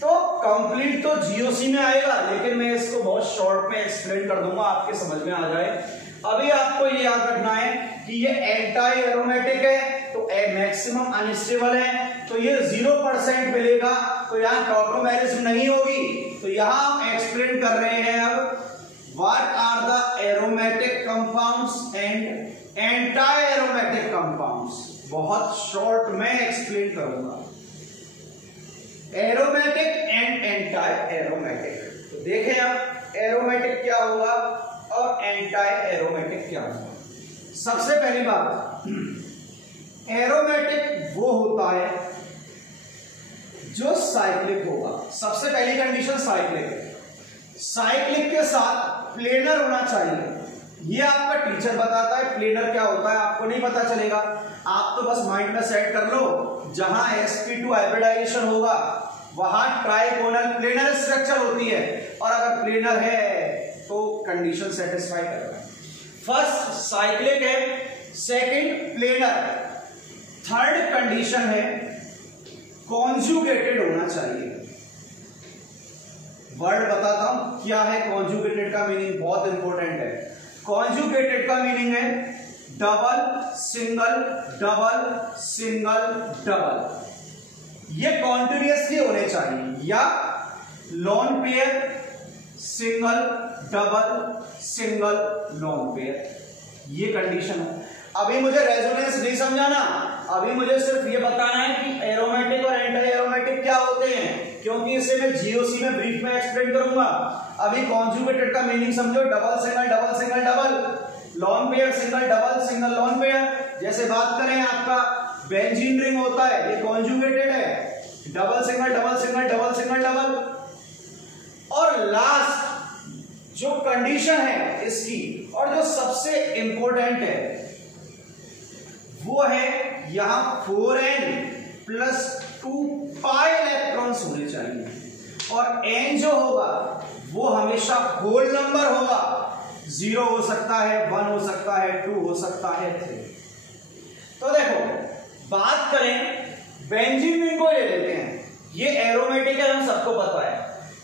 तो कंप्लीट तो जीओसी में आएगा, लेकिन मैं इसको बहुत शॉर्ट में एक्सप्लेन कर दूंगा, आपके समझ में आ जाए। अभी आपको ये याद रखना है कि ये एंटी एरोमेटिक है तो मैक्सिमम अनस्टेबल है, तो ये 0% मिलेगा, तो यहाँ टॉटोमेरिज्म नहीं होगी। तो यहाँ हम एक्सप्लेन कर रहे हैं अब what are the aromatic compounds and anti aromatic compounds. बहुत शॉर्ट में एक्सप्लेन करूंगा एरोमेटिक एंड एंटी एरोमेटिक। तो देखें आप एरोमेटिक क्या होगा और एंटी एरोमेटिक क्या होगा। सबसे पहली बात, एरोमेटिक वो होता है जो साइक्लिक होगा। सबसे पहली कंडीशन साइक्लिक है, साइक्लिक के साथ प्लेनर होना चाहिए। ये आपका टीचर बताता है प्लेनर क्या होता है, आपको नहीं पता चलेगा। आप तो बस माइंड में सेट कर लो, जहां sp2 हाइब्रिडाइजेशन होगा वहां ट्राइगोनल प्लेनर स्ट्रक्चर होती है, और अगर प्लेनर है तो कंडीशन सेटिस्फाई कर रहा है। फर्स्ट साइक्लिक है, सेकंड प्लेनर, थर्ड कंडीशन है कॉन्जुगेटेड होना चाहिए। वर्ड बताता हूं क्या है कॉन्जुगेटेड का मीनिंग, बहुत इंपॉर्टेंट है। कॉन्जुगेटेड का मीनिंग है double single double single double. ये कॉन्टिन्यूअसली होने चाहिए, या lone pair single double single lone pair, ये कंडीशन है। अभी मुझे रेजोनेंस नहीं समझाना, अभी मुझे सिर्फ ये बताना है कि एरोमेटिक और एंटी एरोमेटिक क्या होते हैं, क्योंकि इसे मैं जीओसी में ब्रीफ में एक्सप्लेन करूंगा। अभी कॉन्जुगेटेड का मीनिंग समझो, double single double, lone pair single double single lone pair. जैसे बात करें आपका बेंजीन रिंग होता है, ये कॉन्जुगेटेड है, डबल सिंगल डबल। और लास्ट जो कंडीशन है इसकी, और जो सबसे इंपॉर्टेंट है, वो है यहां 4n प्लस 2 पाई इलेक्ट्रॉन्स होने चाहिए, और n जो होगा वो हमेशा होल नंबर होगा। 0 हो सकता है, 1 हो सकता है, 2 हो सकता है, 3। तो देखो बात करें बेंजीन रिंग को ले लेते हैं, ये एरोमेटिक है, हम सबको पता है।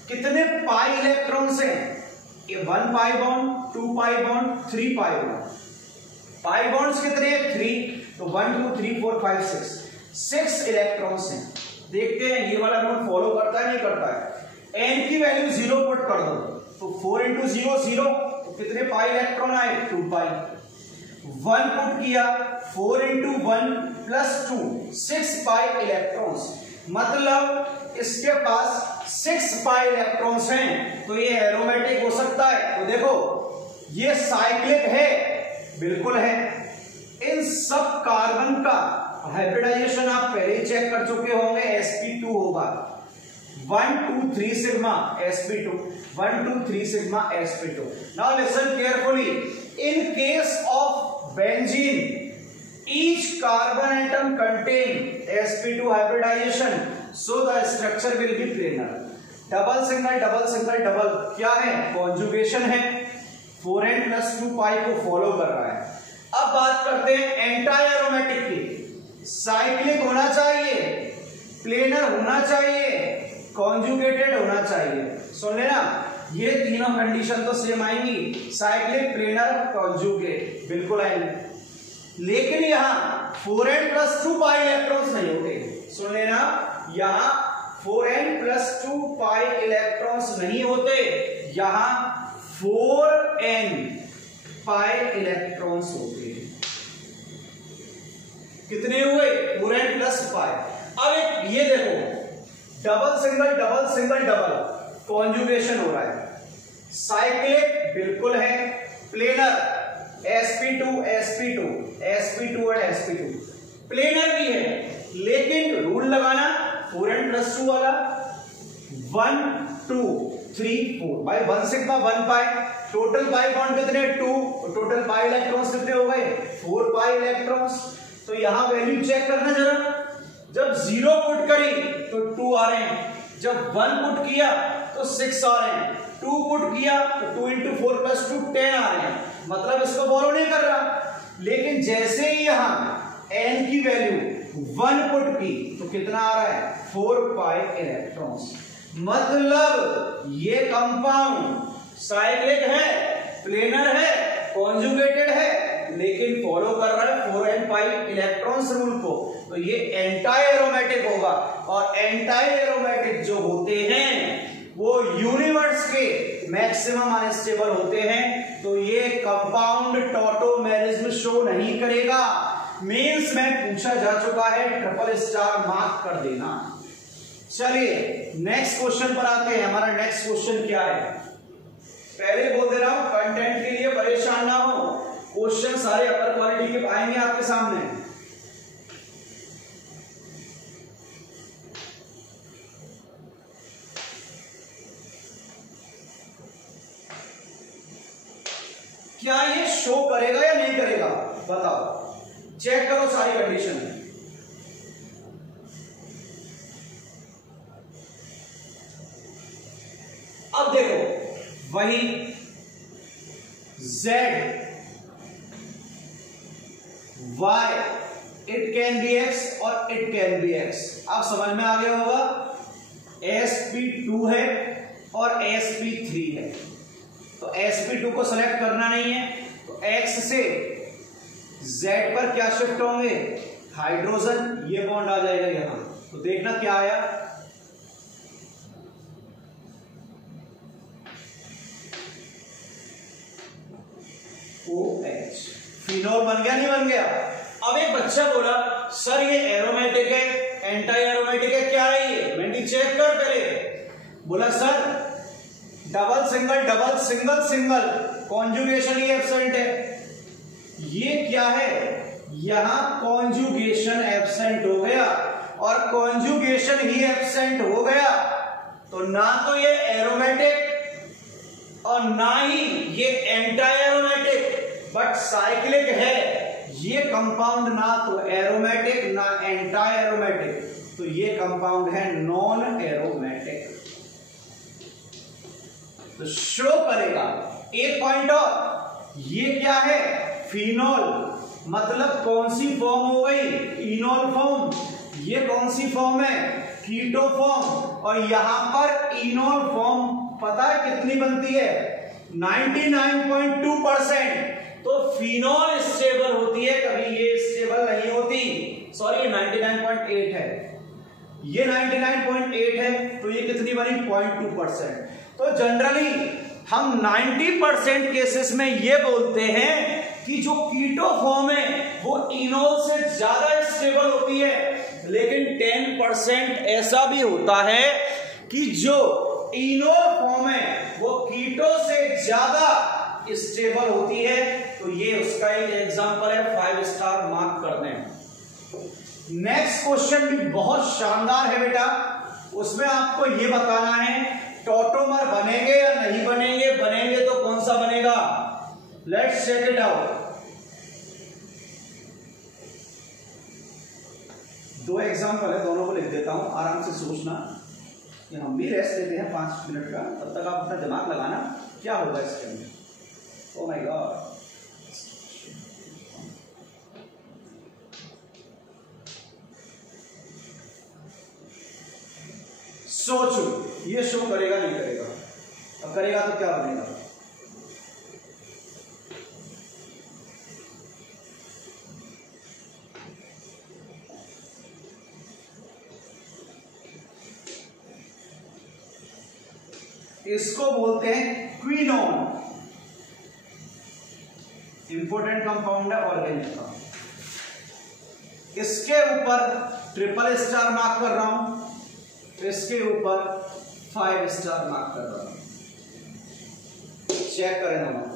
कितने पाई इलेक्ट्रॉन्स हैं? 1 pi bond, 2 pi bond, 3 pi bond. Pi bonds कितने हैं? 3। तो 1 2 3 4 5 6 इलेक्ट्रॉन्स हैं। देखते हैं ये वाला नोट फॉलो करता है नहीं करता है। n की वैल्यू 0 पुट कर दो, तो 4 × 0 0, तो कितने पाई इलेक्ट्रॉन आए? 2 पाई। 1 पुट किया, 4 इंटू 1 प्लस 2, 6 पाई इलेक्ट्रॉन्स, मतलब इसके पास 6 पाई इलेक्ट्रॉन्स हैं, तो ये एरोमेटिक हो सकता है। तो देखो ये साइक्लिक है, बिल्कुल है। इन सब कार्बन का हाइब्रिडाइजेशन आप पहले ही चेक कर चुके होंगे, sp2 होगा 1 2 3 sigma sp2, 1 2 3 sigma sp2। Now listen carefully, in case of benzene each carbon atom contain sp2 hybridization, so the structure will be planar। Double single double single double क्या है, conjugation है, 4n + 2 पाई को follow कर रहा है। अब बात करते हैं एंटी एरोमेटिक की। साइक्लिक होना चाहिए, प्लेनर होना चाहिए, कॉन्जुगेटेड होना चाहिए। सुन लेना, ये तीनों कंडीशन तो सेम आएंगी, साइक्लिक, प्लेनर, कॉन्जुगेट, बिल्कुल आएंगे। लेकिन यहां 4n + 2 पाई इलेक्ट्रॉन्स नहीं होते। सुन लेना, यहां 4n + 2 पाई इलेक्ट्रॉन्स नहीं होते, यहां 4n पाई इलेक्ट्रॉन्स होते हैं। कितने हुए, 4n + पाई। अब एक ये देखो, double single double single double conjugation हो रहा है, साइक्लिक बिल्कुल है, प्लेनर sp2 sp2 sp2 और sp2 प्लेनर भी है, लेकिन रूल लगाना 4n + 2 वाला, 1 2 3 4 भाई 1 सिग्मा 1 पाई, टोटल पाई बॉन्ड कितने, 2, टोटल पाई इलेक्ट्रॉन्स कितने हो गए, 4 पाई इलेक्ट्रॉन्स। तो यहां वैल्यू चेक करना जरा, जब 0 पुट करी तो 2 आ रहे हैं, जब 1 पुट किया तो 6 आ रहे हैं, 2 पुट किया तो 2 × 4 + 2 10 आ रहे हैं, मतलब इसको फॉलो नहीं कर रहा। लेकिन जैसे ही यहां n की वैल्यू 1 पुट की तो कितना आ रहा है, 4 पाई इलेक्ट्रॉन्स। मतलब ये कंपाउंड साइक्लिक है, प्लेनर है, कॉन्जुगेटेड है, लेकिन फॉलो कर रहा है 4n पाई इलेक्ट्रॉन्स रूल को, तो ये एंटी एरोमेटिक होगा। और एंटी एरोमेटिक जो होते हैं वो यूनिवर्स के मैक्सिमम अनस्टेबल होते हैं, तो ये कंपाउंड टॉटोमेरिज्म शो नहीं करेगा। मेंस में पूछा जा चुका है, ट्रिपल स्टार मार्क कर देना। चलिए नेक्स्ट क्वेश्चन पर आते हैं। हमारा नेक्स्ट क्वेश्चन क्या है, पहले बोल दे रहा हूं, कंटेंट के लिए परेशान ना हो, क्वेश्चन सारे अपर क्वालिटी के आएंगे आपके सामने। क्या ये शो करेगा या नहीं करेगा, बताओ, चेक करो सारी कंडीशन। अब देखो वही Z Y, it can be X और इट कैन बी X। आप समझ में आ गया होगा, sp2 है और sp3 है, तो sp2 को सेलेक्ट करना नहीं है, तो X से Z पर क्या शिफ्ट होंगे, हाइड्रोजन, ये बॉन्ड आ जाएगा यहां। तो देखना क्या आया, OH, फिनोल बन गया, नहीं बन गया। अब एक बच्चा बोला सर ये एरोमेटिक है, एंटी एरोमेटिक है, क्या है ये, मैंने चेक कर पहले। बोला sir double single double single single conjugation ही एब्सेंट है। ये क्या है, यहां कॉन्जुगेशन एब्सेंट हो गया, और कॉन्जुगेशन ही एब्सेंट हो गया तो ना तो ये एरोमेटिक और ना ही ये एंटी एरोमेटिक, बट साइक्लिक है। ये कंपाउंड ना तो एरोमेटिक ना एंटी एरोमेटिक, तो ये कंपाउंड है नॉन एरोमेटिक, तो शो करेगा। एक पॉइंट और, ये क्या है, फिनोल, मतलब कौन सी फॉर्म हो गई, इनोल फॉर्म। ये कौन सी फॉर्म है, कीटो फॉर्म, और यहां पर इनोल फॉर्म पता है कितनी बनती है, 99.2%। तो फिनोल स्टेबल होती है, कभी ये स्टेबल नहीं होती, सॉरी 99.8 है, ये 99.8 है, तो ये कितनी बनी, 0.2%। तो जनरली हम 90% केसेस में ये बोलते हैं कि जो कीटो फॉर्म है वो इनोल से ज्यादा स्टेबल होती है, लेकिन 10% ऐसा भी होता है कि जो इनोल फॉर्म है वो कीटो से ज्यादा स्टेबल होती है। तो ये उसका ही एग्जांपल है, 5 स्टार मार्क कर दें। नेक्स्ट क्वेश्चन भी बहुत शानदार है बेटा, उसमें आपको ये बताना है टॉटोमर बनेंगे या नहीं बनेंगे, बनेंगे तो कौन सा बनेगा। Let's check it out. 2 example है, दोनों को लिख देता हूं, आराम से सोचना। कि हम भी रेस्ट लेते हैं 5 मिनट का, तब तक आप अपना दिमाग लगाना क्या होगा इसके अंदर। ओह माय गॉड, सोचो ये शो करेगा नहीं करेगा, अब करेगा तो क्या बनेगा। इसको बोलते हैं क्विनोन, इंपोर्टेंट कंपाउंड है ऑर्गेनिक का। इसके ऊपर ट्रिपल स्टार मार्क कर रहा हूं, इसके ऊपर 5 स्टार मार्क कर रहा हूं। चेक करें नंबर,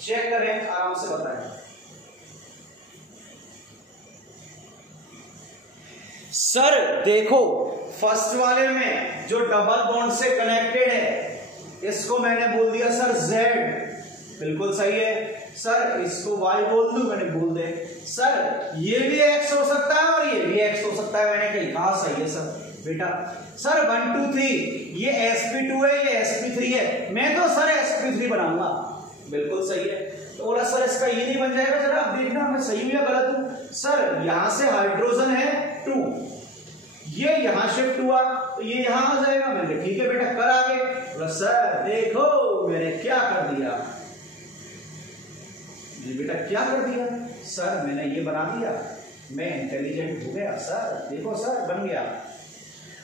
चेक करें, आराम से बताएं। सर देखो, फर्स्ट वाले में जो डबल बॉन्ड से कनेक्टेड है इसको मैंने बोल दिया सर Z, बिल्कुल सही है। सर इसको Y बोल दूं, मैंने बोल दे। सर ये भी X हो सकता है और ये भी X हो सकता है, मैंने कही कहा सही है सर बेटा। सर 1 2 3 ये sp2 है, ये sp3 है, मैं तो सर sp3 बनाऊंगा, बिल्कुल सही है। तो बोला सर इसका ये नहीं बन जाएगा, जरा आप देखना मैं सही हूं या गलत हूं। सर यहां से हाइड्रोजन है 2, ये यहां शिफ्ट हुआ तो ये यहां आ जाएगा। मैंने ठीक है बेटा कर आगे। बोला सर देखो मैंने क्या कर दिया। जी बेटा क्या कर दिया। सर मैंने ये बना दिया, मैं इंटेलिजेंट हो गया सर, देखो सर बन गया।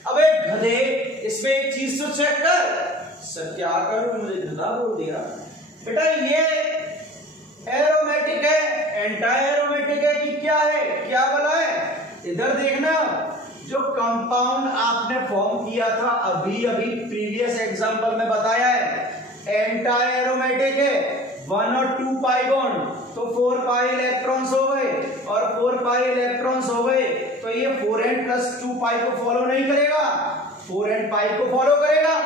अबे गधे इसमें एक चीज तो चेक कर। सर क्या करूं, मुझे गधा बोल दिया। बेटा ये एरोमेटिक है, एंटी एरोमेटिक है कि क्या है, क्या बोला है। इधर देखना, जो कंपाउंड आपने फॉर्म किया था अभी अभी प्रीवियस एग्जांपल में बताया है, एंटी एरोमेटिक है, 1 और 2 पाई बॉन्ड, तो 4 पाई इलेक्ट्रॉन्स हो गए, और 4 पाई इलेक्ट्रॉन्स हो गए तो ये 4n + 2 पाई को फॉलो नहीं करेगा, 4n पाई को फॉलो करेगा।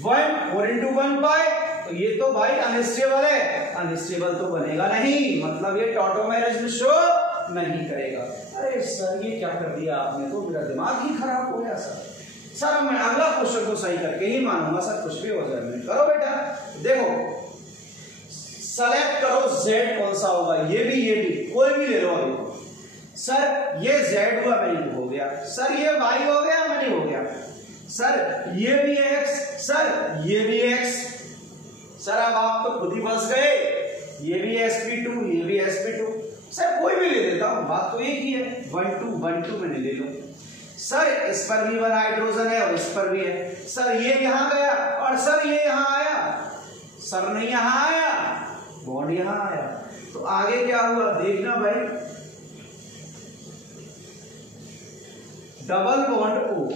4 × 1 पाई, तो ये तो भाई अनस्टेबल है, अनस्टेबल तो बनेगा नहीं, मतलब ये टॉटोमेरेज में शो नहीं करेगा। अरे सर ये क्या कर दिया आपने, तो मेरा दिमाग ही खराब हो गया सर। सर मैं अगला क्वेश्चन को सही करके ही मानूंगा सर, कुछ भी हो जाए। करो बेटा, देखो सेलेक्ट करो Z कौन सा होगा, ये भी कोई भी ले लो अभी। सर ये Z हुआ, मैंने हो गया। सर ये Y हो गया, मैंने हो गया। सर ये भी X, सर ये भी X। सर अब आप तो खुद ही फंस गए, ये भी sp2, ये भी sp2। सर कोई भी ले लेता हूं, बात तो एक ही है, 1 2 मैंने ले लो। सर इस पर भी 1 हाइड्रोजन है और इस पर भी है। सर ये यहां गया और सर ये यहां आया, सर नहीं यहां आया, बॉन्ड यहां आया, तो आगे क्या हुआ देखना भाई, डबल बॉन्ड O।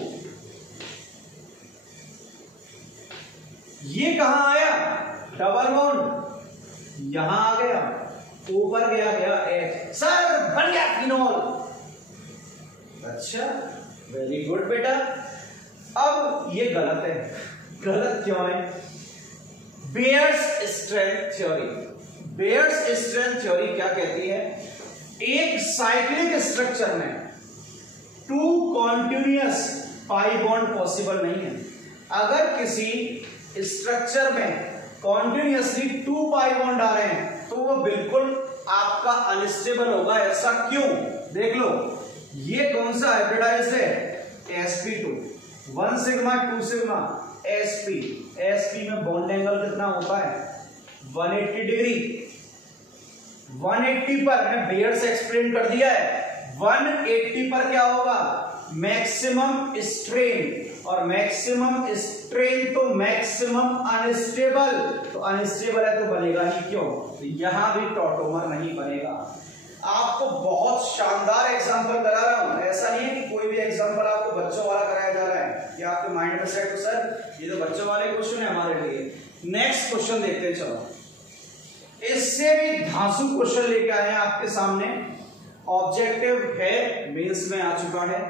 ये कहां आया, डबल बॉन्ड यहां आ गया, ऊपर गया H, सर बन गया फिनोल। अच्छा वेरी गुड बेटा। अब ये गलत है, गलत क्यों है। Baeyer's strength theory, Baeyer's strength theory क्या कहती है, एक साइक्लिक स्ट्रक्चर में 2 कॉन्टिन्यूअस पाई बॉन्ड पॉसिबल नहीं है। अगर किसी स्ट्रक्चर में कॉन्टिन्यूअसली 2 पाई बॉन्ड आ रहे हैं तो वो बिल्कुल आपका अनस्टेबल होगा। ऐसा क्यों, देख लो, ये कौन सा हाइब्रिडाइज्ड है, sp2, 1 sigma 2 sigma sp, sp में बॉन्ड एंगल कितना होता है, 180 डिग्री। 180 पर मैंने बेयर से एक्सप्लेन कर दिया है, 180 पर क्या होगा, मैक्सिमम स्ट्रेन, और मैक्सिमम स्ट्रेन तो मैक्सिमम अनस्टेबल, तो अनस्टेबल है तो बनेगा ही क्यों, तो यहां भी टॉटोमर नहीं बनेगा। आपको बहुत शानदार एग्जांपल करा रहा हूं, ऐसा नहीं है कि कोई भी एग्जांपल आपको बच्चों वाला कराया जा रहा है कि आपके माइंड में सेट हो सर ये तो बच्चों वाले क्वेश्चन है हमारे लिए। नेक्स्ट क्वेश्चन देखते हैं, चलो इससे भी धांसू क्वेश्चन लेके आए हैं आपके सामने, ऑब्जेक्टिव है, मेंस में आ चुका है।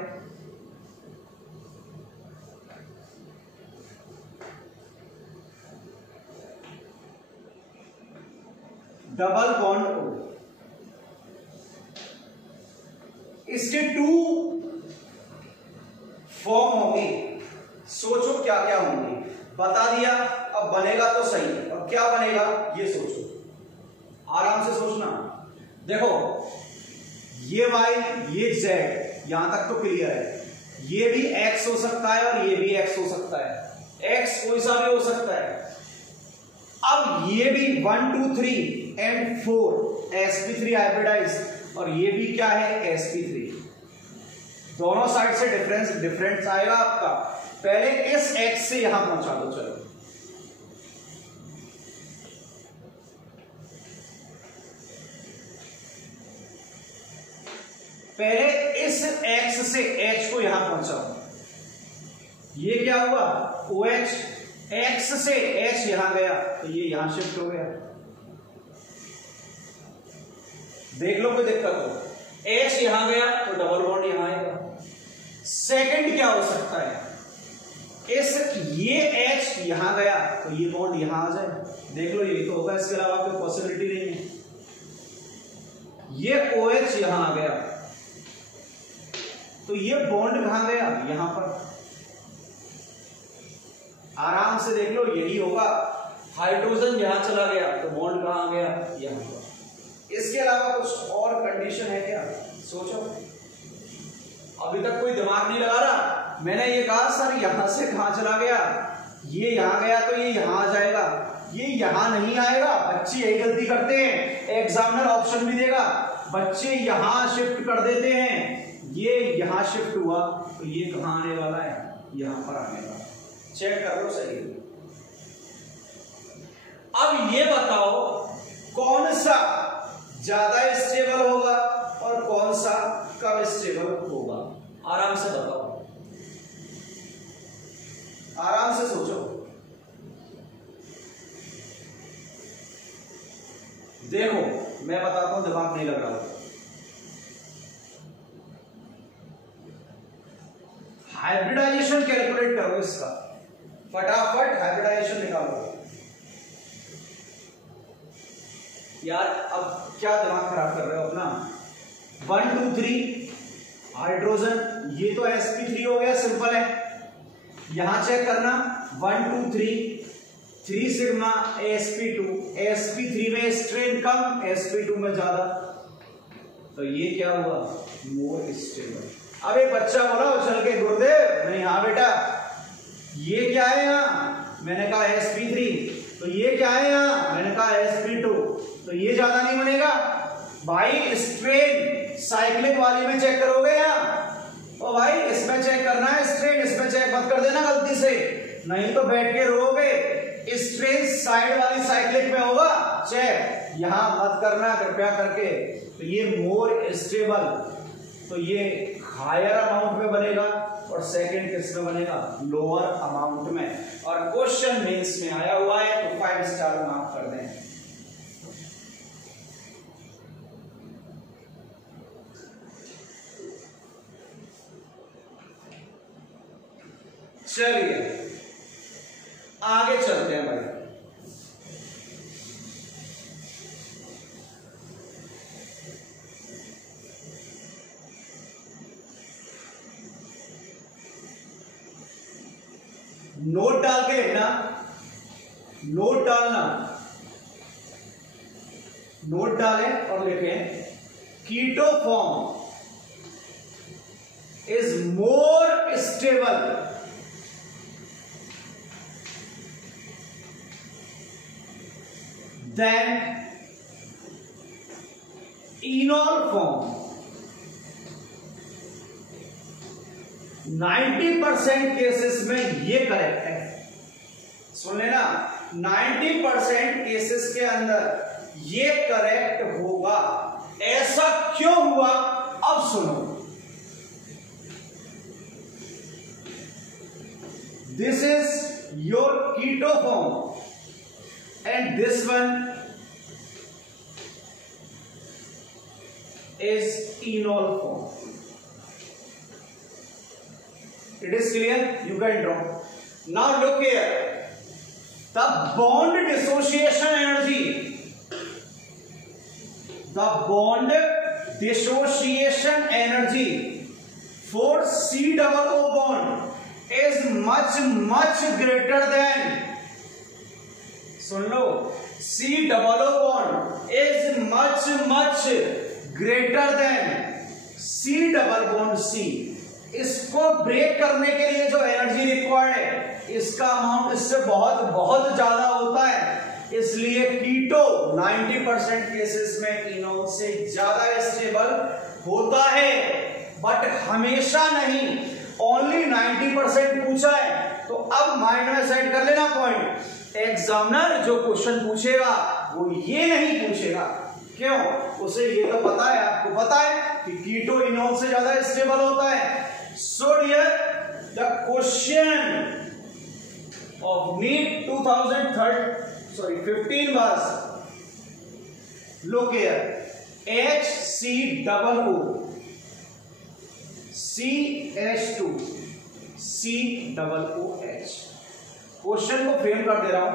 डबल बॉन्ड O, इसके 2 फॉर्म होंगे, सोचो क्या क्या होंगे, बता दिया, अब बनेगा तो सही, अब क्या बनेगा ये सोचो, आराम से सोचना। देखो ये y ये z, यहां तक तो क्लियर है, ये भी x हो सकता है और ये भी x हो सकता है, x कोई सा भी हो सकता है। अब ये भी 1 2 3 एंड 4 sp3 हाइब्रिडाइज, और ये भी क्या है sp3, दोनों साइड से डिफरेंस आएगा आपका। पहले इस x से यहां पहुंचा दो, चलो पहले इस x से h को यहां पहुंचाओ, ये क्या हुआ OH, x से h यहां गया तो ये यहां शिफ्ट हो गया, देख लो कोई दिक्कत हो, H यहां गया तो डबल बॉन्ड यहां आएगा। सेकंड क्या हो सकता है, ये H यहां गया तो ये बॉन्ड यहां आ जाए, देख लो ये तो होगा, इसके अलावा कोई पॉसिबिलिटी नहीं है। ये OH यहां आ गया तो ये बॉन्ड कहां गया, यहां पर, आराम से देख लो यही होगा। हाइड्रोजन यहां चला गया तो बॉन्ड कहां आ गया, यहां पर। इसके अलावा कुछ और कंडीशन है क्या, सोचो, अभी तक कोई दिमाग नहीं लगा रहा। मैंने ये कहा सर यहां से कहां चला गया, ये यहां गया तो ये यहां आ जाएगा, ये यहां नहीं आएगा, बच्चे यही गलती करते हैं, एग्जामिनर ऑप्शन भी देगा, बच्चे यहां शिफ्ट कर देते हैं, ये यहां शिफ्ट हुआ तो ये कहां आने वाला है, यहां पर आने वाला, चेक कर लो सही। अब ये बताओ कौन सा ज्यादा स्टेबल होगा और कौन सा कम स्टेबल होगा, आराम से बताओ, आराम से सोचो। देखो मैं बताता हूं, दिमाग नहीं लग रहा, हाइब्रिडाइजेशन कैलकुलेट करो इसका, फटाफट हाइब्रिडाइजेशन निकालो यार। अब क्या दिमाग खराब कर रहे हो अपना, 1 2 3 हाइड्रोजन, ये तो sp3 हो गया, सिंपल है, यहां चेक करना 1 2 3 सिग्मा sp2, sp3 में स्ट्रेन कम, sp2 में ज्यादा, तो ये क्या हुआ, मोर स्टेबल। अब एक बच्चा बोला उछल के गुरुदेव, नहीं हाँ बेटा, ये क्या है यहाँ, मैंने कहा sp3, तो ये क्या है यहाँ, मैंने कहा sp2, तो ये ज्यादा नहीं बनेगा भाई। स्ट्रेन साइक्लिक वाली में चेक करोगे यहाँ, तो भाई इसमें चेक करना है स्ट्रेन, इसमें चेक मत कर देना गलती से, नहीं तो बैठ के रोगे। स्ट्रेन साइड वाली साइक्लिक में होगा चेक, यहां मत करना कृपया करके। तो ये मोर स्टेबल, तो ये हायर अमाउंट में बनेगा, और सेकंड किस में बनेगा, लोअर अमाउंट में। और क्वेश्चन मेंस में आया हुआ है तो 5 स्टार मार्क कर दें। चलिए आगे चलते हैं भाई। नोट डाल के लिखना, नोट डालना, नोट डालें और लिखें keto form is more stable than enol form. 90% cases में ये करेक्ट है। सुन लेना, 90% केसेस के अंदर ये करेक्ट होगा। ऐसा क्यों हुआ, अब सुनो। This is your keto form and this one is enol form. It is clear? You can draw. Now look here. The bond dissociation energy. The bond dissociation energy for C-O-O bond is much greater than. Soon low, C-O-O bond is much greater than C double bond C। इसको break करने के लिए जो energy required है, इसका amount इससे बहुत ज्यादा होता है। इसलिए कीटो 90% केसेस में इनोल से ज्यादा स्टेबल होता है, बट हमेशा नहीं, ओनली 90% पूछा है। तो अब माइंड में सेट कर लेना पॉइंट। एग्जामिनर जो क्वेश्चन पूछेगा वो ये नहीं पूछेगा, क्यों? उसे ये तो पता है, आपको पता है कि कीटो इनोल से ज्यादा स्टेबल होता है। So dear, the question of NEET 2015 was, look here, HCOO CH2 COOH। Question को फ्रेम कर दे रहा हूं,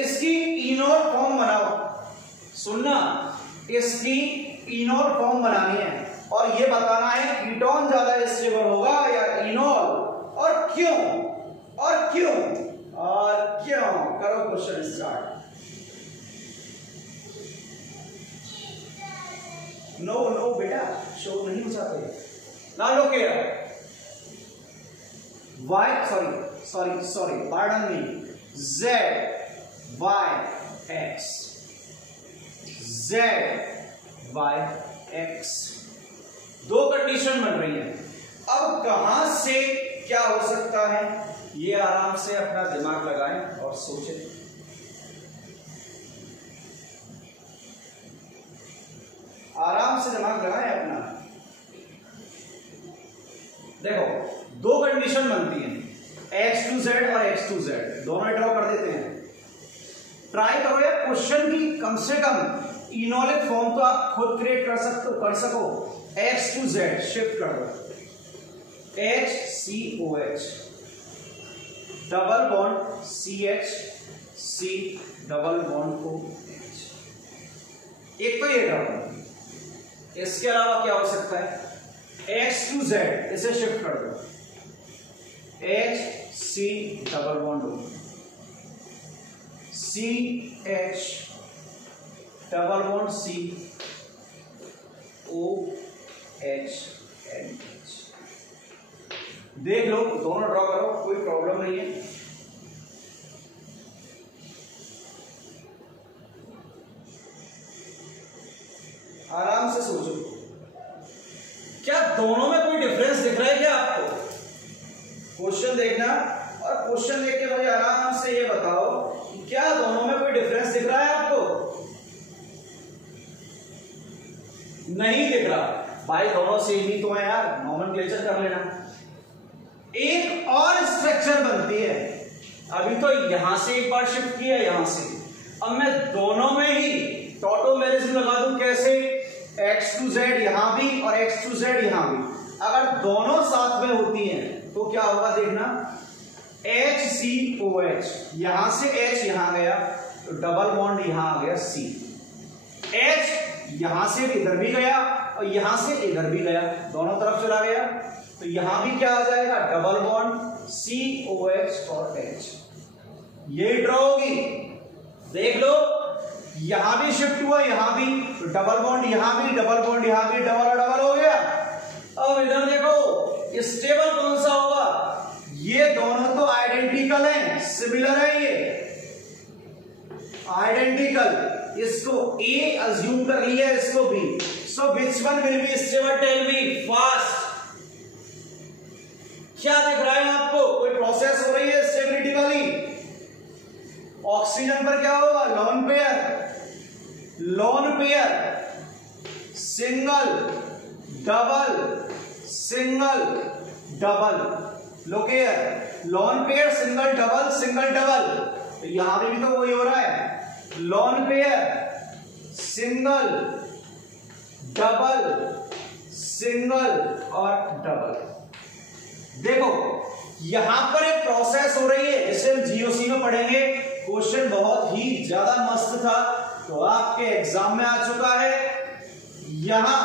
इसकी इनोल फॉर्म बनाओ। सुनना, इसकी इनोल फॉर्म बनानी है और ये बताना है कीटोन ज्यादा स्टेबल होगा या इनोल, और क्यों, और क्यों, और क्यों। करो क्वेश्चन स्टार्ट। नो बेटा, शो नहीं हो सकते। Now look here, pardon me, ZYX दो कंडीशन बन रही है। अब कहां से क्या हो सकता है, ये आराम से अपना दिमाग लगाएं और सोचें। आराम से दिमाग लगाएं अपना। देखो, दो कंडीशन बनती हैं, X2Z और X2Z, दोनों ड्रॉ कर देते हैं। ट्राई करो यार, क्वेश्चन की कम से कम इनोलिक फॉर्म तो आप खुद क्रिएट कर सको। X2Z शिफ्ट कर दो, HCOH double bond CH C double bond OH। एक तो ये ड्रॉ, इसके अलावा क्या हो सकता है, X2Z इसे शिफ्ट कर दो, HC double bond O CH double bond C OH NH। देख लो, दोनों ड्रॉ करो, कोई प्रॉब्लम नहीं है। आराम से सोचो, क्या दोनों में कोई डिफरेंस दिख रहा है क्या आपको? क्वेश्चन देखना और क्वेश्चन देख के मुझे आराम से ये बताओ, क्या दोनों में कोई डिफरेंस दिख रहा है आपको? नहीं दिख रहा भाई, दोनों सेम ही तो है यार, नोमेनक्लेचर कर लेना। एक और स्ट्रक्चर बनती है, अभी तो यहां से एक बार शिफ्ट किया, यहां से, अब मैं दोनों में ही टॉटोमेरिज्म लगा दूं। कैसे? X2Z यहां भी और X2Z यहां भी, अगर दोनों साथ में होती हैं तो क्या होगा देखना, HCOH, यहां से H यहां गया तो डबल बॉन्ड यहां आ गया C, H यहां से इधर भी गया और यहां से इधर भी गया, दोनों तरफ चला गया, तो यहां भी क्या आ जाएगा, डबल बॉन्ड COH और H। ये ड्रॉ होगी, देख लो, यहां भी शिफ्ट हुआ, यहां भी, तो डबल बॉन्ड यहां भी, डबल बॉन्ड यहां भी, डबल और डबल हो गया। अब इधर देखो, स्टेबल कौन सा होगा, ये दोनों तो आइडेंटिकल हैं, सिमिलर है, ये आइडेंटिकल, इसको A अज्यूम कर लिया, इसको B। So which one will be stable, tell me fast. क्या दिख रहा है आपको? कोई प्रोसेस हो रही है स्टेबिलिटी वाली। ऑक्सीजन पर क्या होगा? Lone pair, single double, single double, lone pair, lone pair, single double, single double. तो यहां पे भी तो वही हो रहा है, lone pair, single double, single और डबल। देखो यहां पर एक प्रोसेस हो रही है, इसे हम जीओसी में पढ़ेंगे। क्वेश्चन बहुत ही ज्यादा मस्त था, तो आपके एग्जाम में आ चुका है। यहां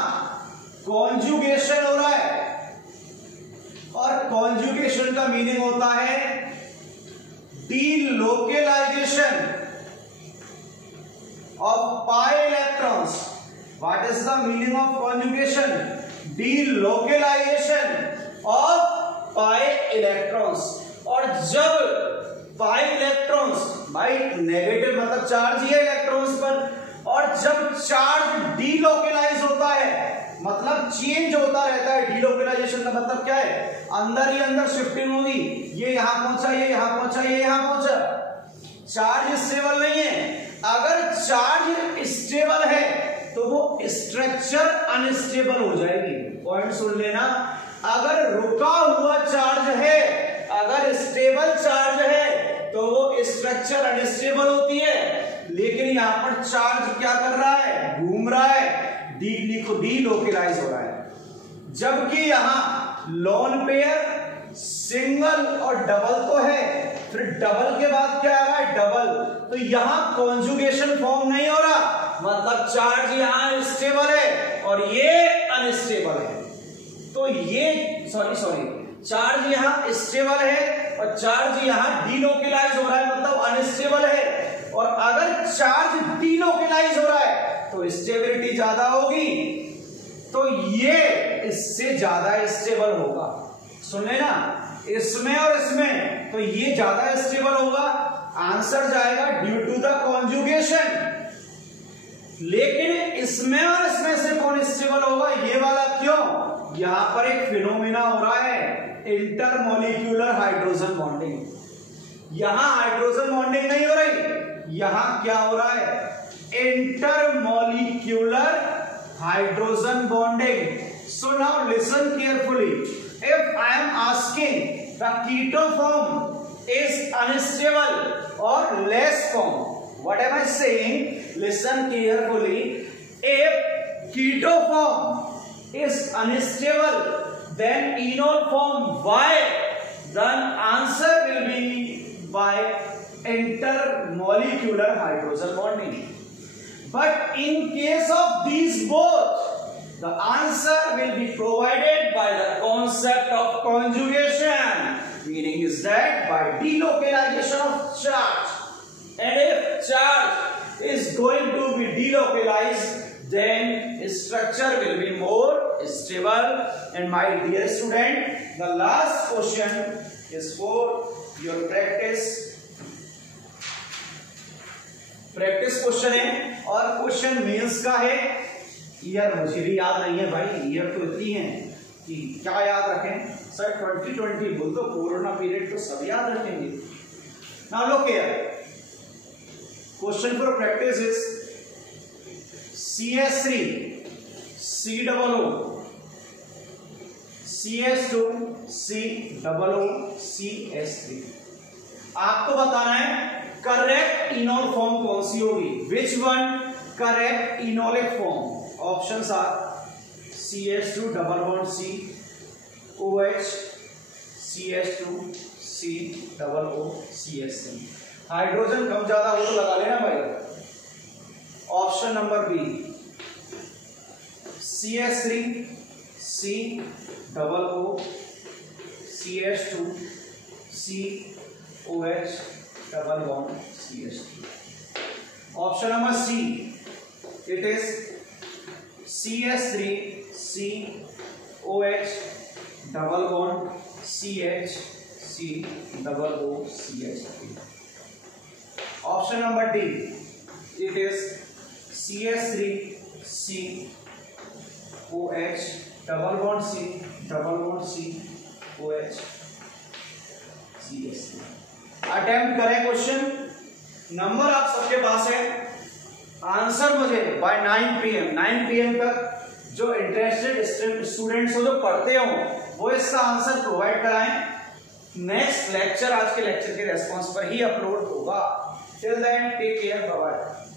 कॉन्जुगेशन हो रहा है, और कॉन्जुगेशन का मीनिंग होता है delocalisation of pi electrons. What is the meaning of conjugation? Delocalisation of pi electrons. और जब पाई इलेक्ट्रॉन्स, भाई नेगेटिव मतलब चार्ज ही है इलेक्ट्रॉन्स पर, और जब चार्ज डीलोकेलाइज होता है मतलब चेंज होता रहता है। डीलोकेलाइजेशन का मतलब क्या है? अंदर ही अंदर शिफ्टिंग होगी, ये यहां पहुंचा, ये यहां पहुंचा, ये यहां पहुंचा। चार्ज स्टेबल नहीं है। अगर चार्ज स्टेबल है तो वो स्ट्रक्चर अनस्टेबल हो जाएगी। पॉइंट सुन लेना, अगर रुका हुआ चार्ज है, अगर स्टेबल चार्ज है तो वो स्ट्रक्चर अनस्टेबल होती है। लेकिन यहां पर चार्ज क्या कर रहा है? घूम रहा है, डीलोकेलाइज हो रहा है। जबकि यहां लोन पेयर, सिंगल और डबल तो है, फिर डबल के बाद क्या आ रहा है? डबल। तो यहां कॉन्जुगेशन फॉर्म नहीं हो रहा, मतलब चार्ज यहां स्टेबल है और ये अनस्टेबल है। तो ये सॉरी चार्ज यहां स्टेबल है और चार्ज यहां डीलोकेलाइज हो रहा है, मतलब अनस्टेबल है। और अगर चार्ज डीलोकेलाइज हो रहा है तो स्टेबिलिटी ज्यादा होगी, तो ये इससे ज्यादा स्टेबल होगा। सुन लेना, इसमें और इसमें तो ये ज्यादा स्टेबल होगा। आंसर जाएगा ड्यू टू द कॉन्जुगेशन। लेकिन इसमें और इसमें से कौन स्टेबल होगा? ये वाला। क्यों? यहां पर एक फिनोमिना हो रहा है, इंटरमॉलिक्यूलर हाइड्रोजन बॉन्डिंग। यहां हाइड्रोजन बॉन्डिंग नहीं हो रही, यहां क्या हो रहा है? Intermolecular hydrogen bonding. So now listen carefully, if I am asking the keto form is unstable और less form, what am I saying? Listen carefully. If keto form is unstable, then enol form. Why? Then answer will be by intermolecular hydrogen bonding. But in case of these both, the answer will be provided by the concept of conjugation. Meaning is that by delocalization of charge. And if charge is going to be delocalized, then structure will be more stable. And my dear student, the last question is for your practice question है, और question mains का है। Year मुझे भी याद नहीं है भाई, ईयर तो इतनी है कि क्या याद रखें। सर 2020 बोल दो, कोरोना पीरियड तो सब याद रखेंगे। Now look here, question for practice is CS3 COO CS2 COO CS3। आपको बताना है करेक्ट इनोल फॉर्म कौन सी होगी, which one correct enolic form. Options are CS2 double bond C OH CS2 C double O CS3। Hydrogen कम ज्यादा हो तो लगा लेना भाई। Option number B CS3 C double O CS2 C OH double bond CS3। Option number C, it is CS3 C OH double bond CH C double O CH3। Option number D, it is CS3 C OH double bond C double bond C OH attempt करें question. Number आप सबके पास है, answer मुझे bye 9 PM तक जो interested students हो, जो पढ़ते हो, वो इसका आंसर प्रोवाइड कराएं। नेक्स्ट लेक्चर आज के लेक्चर के रेस्पॉन्स पर ही अपलोड होगा। Till then take care, bye bye.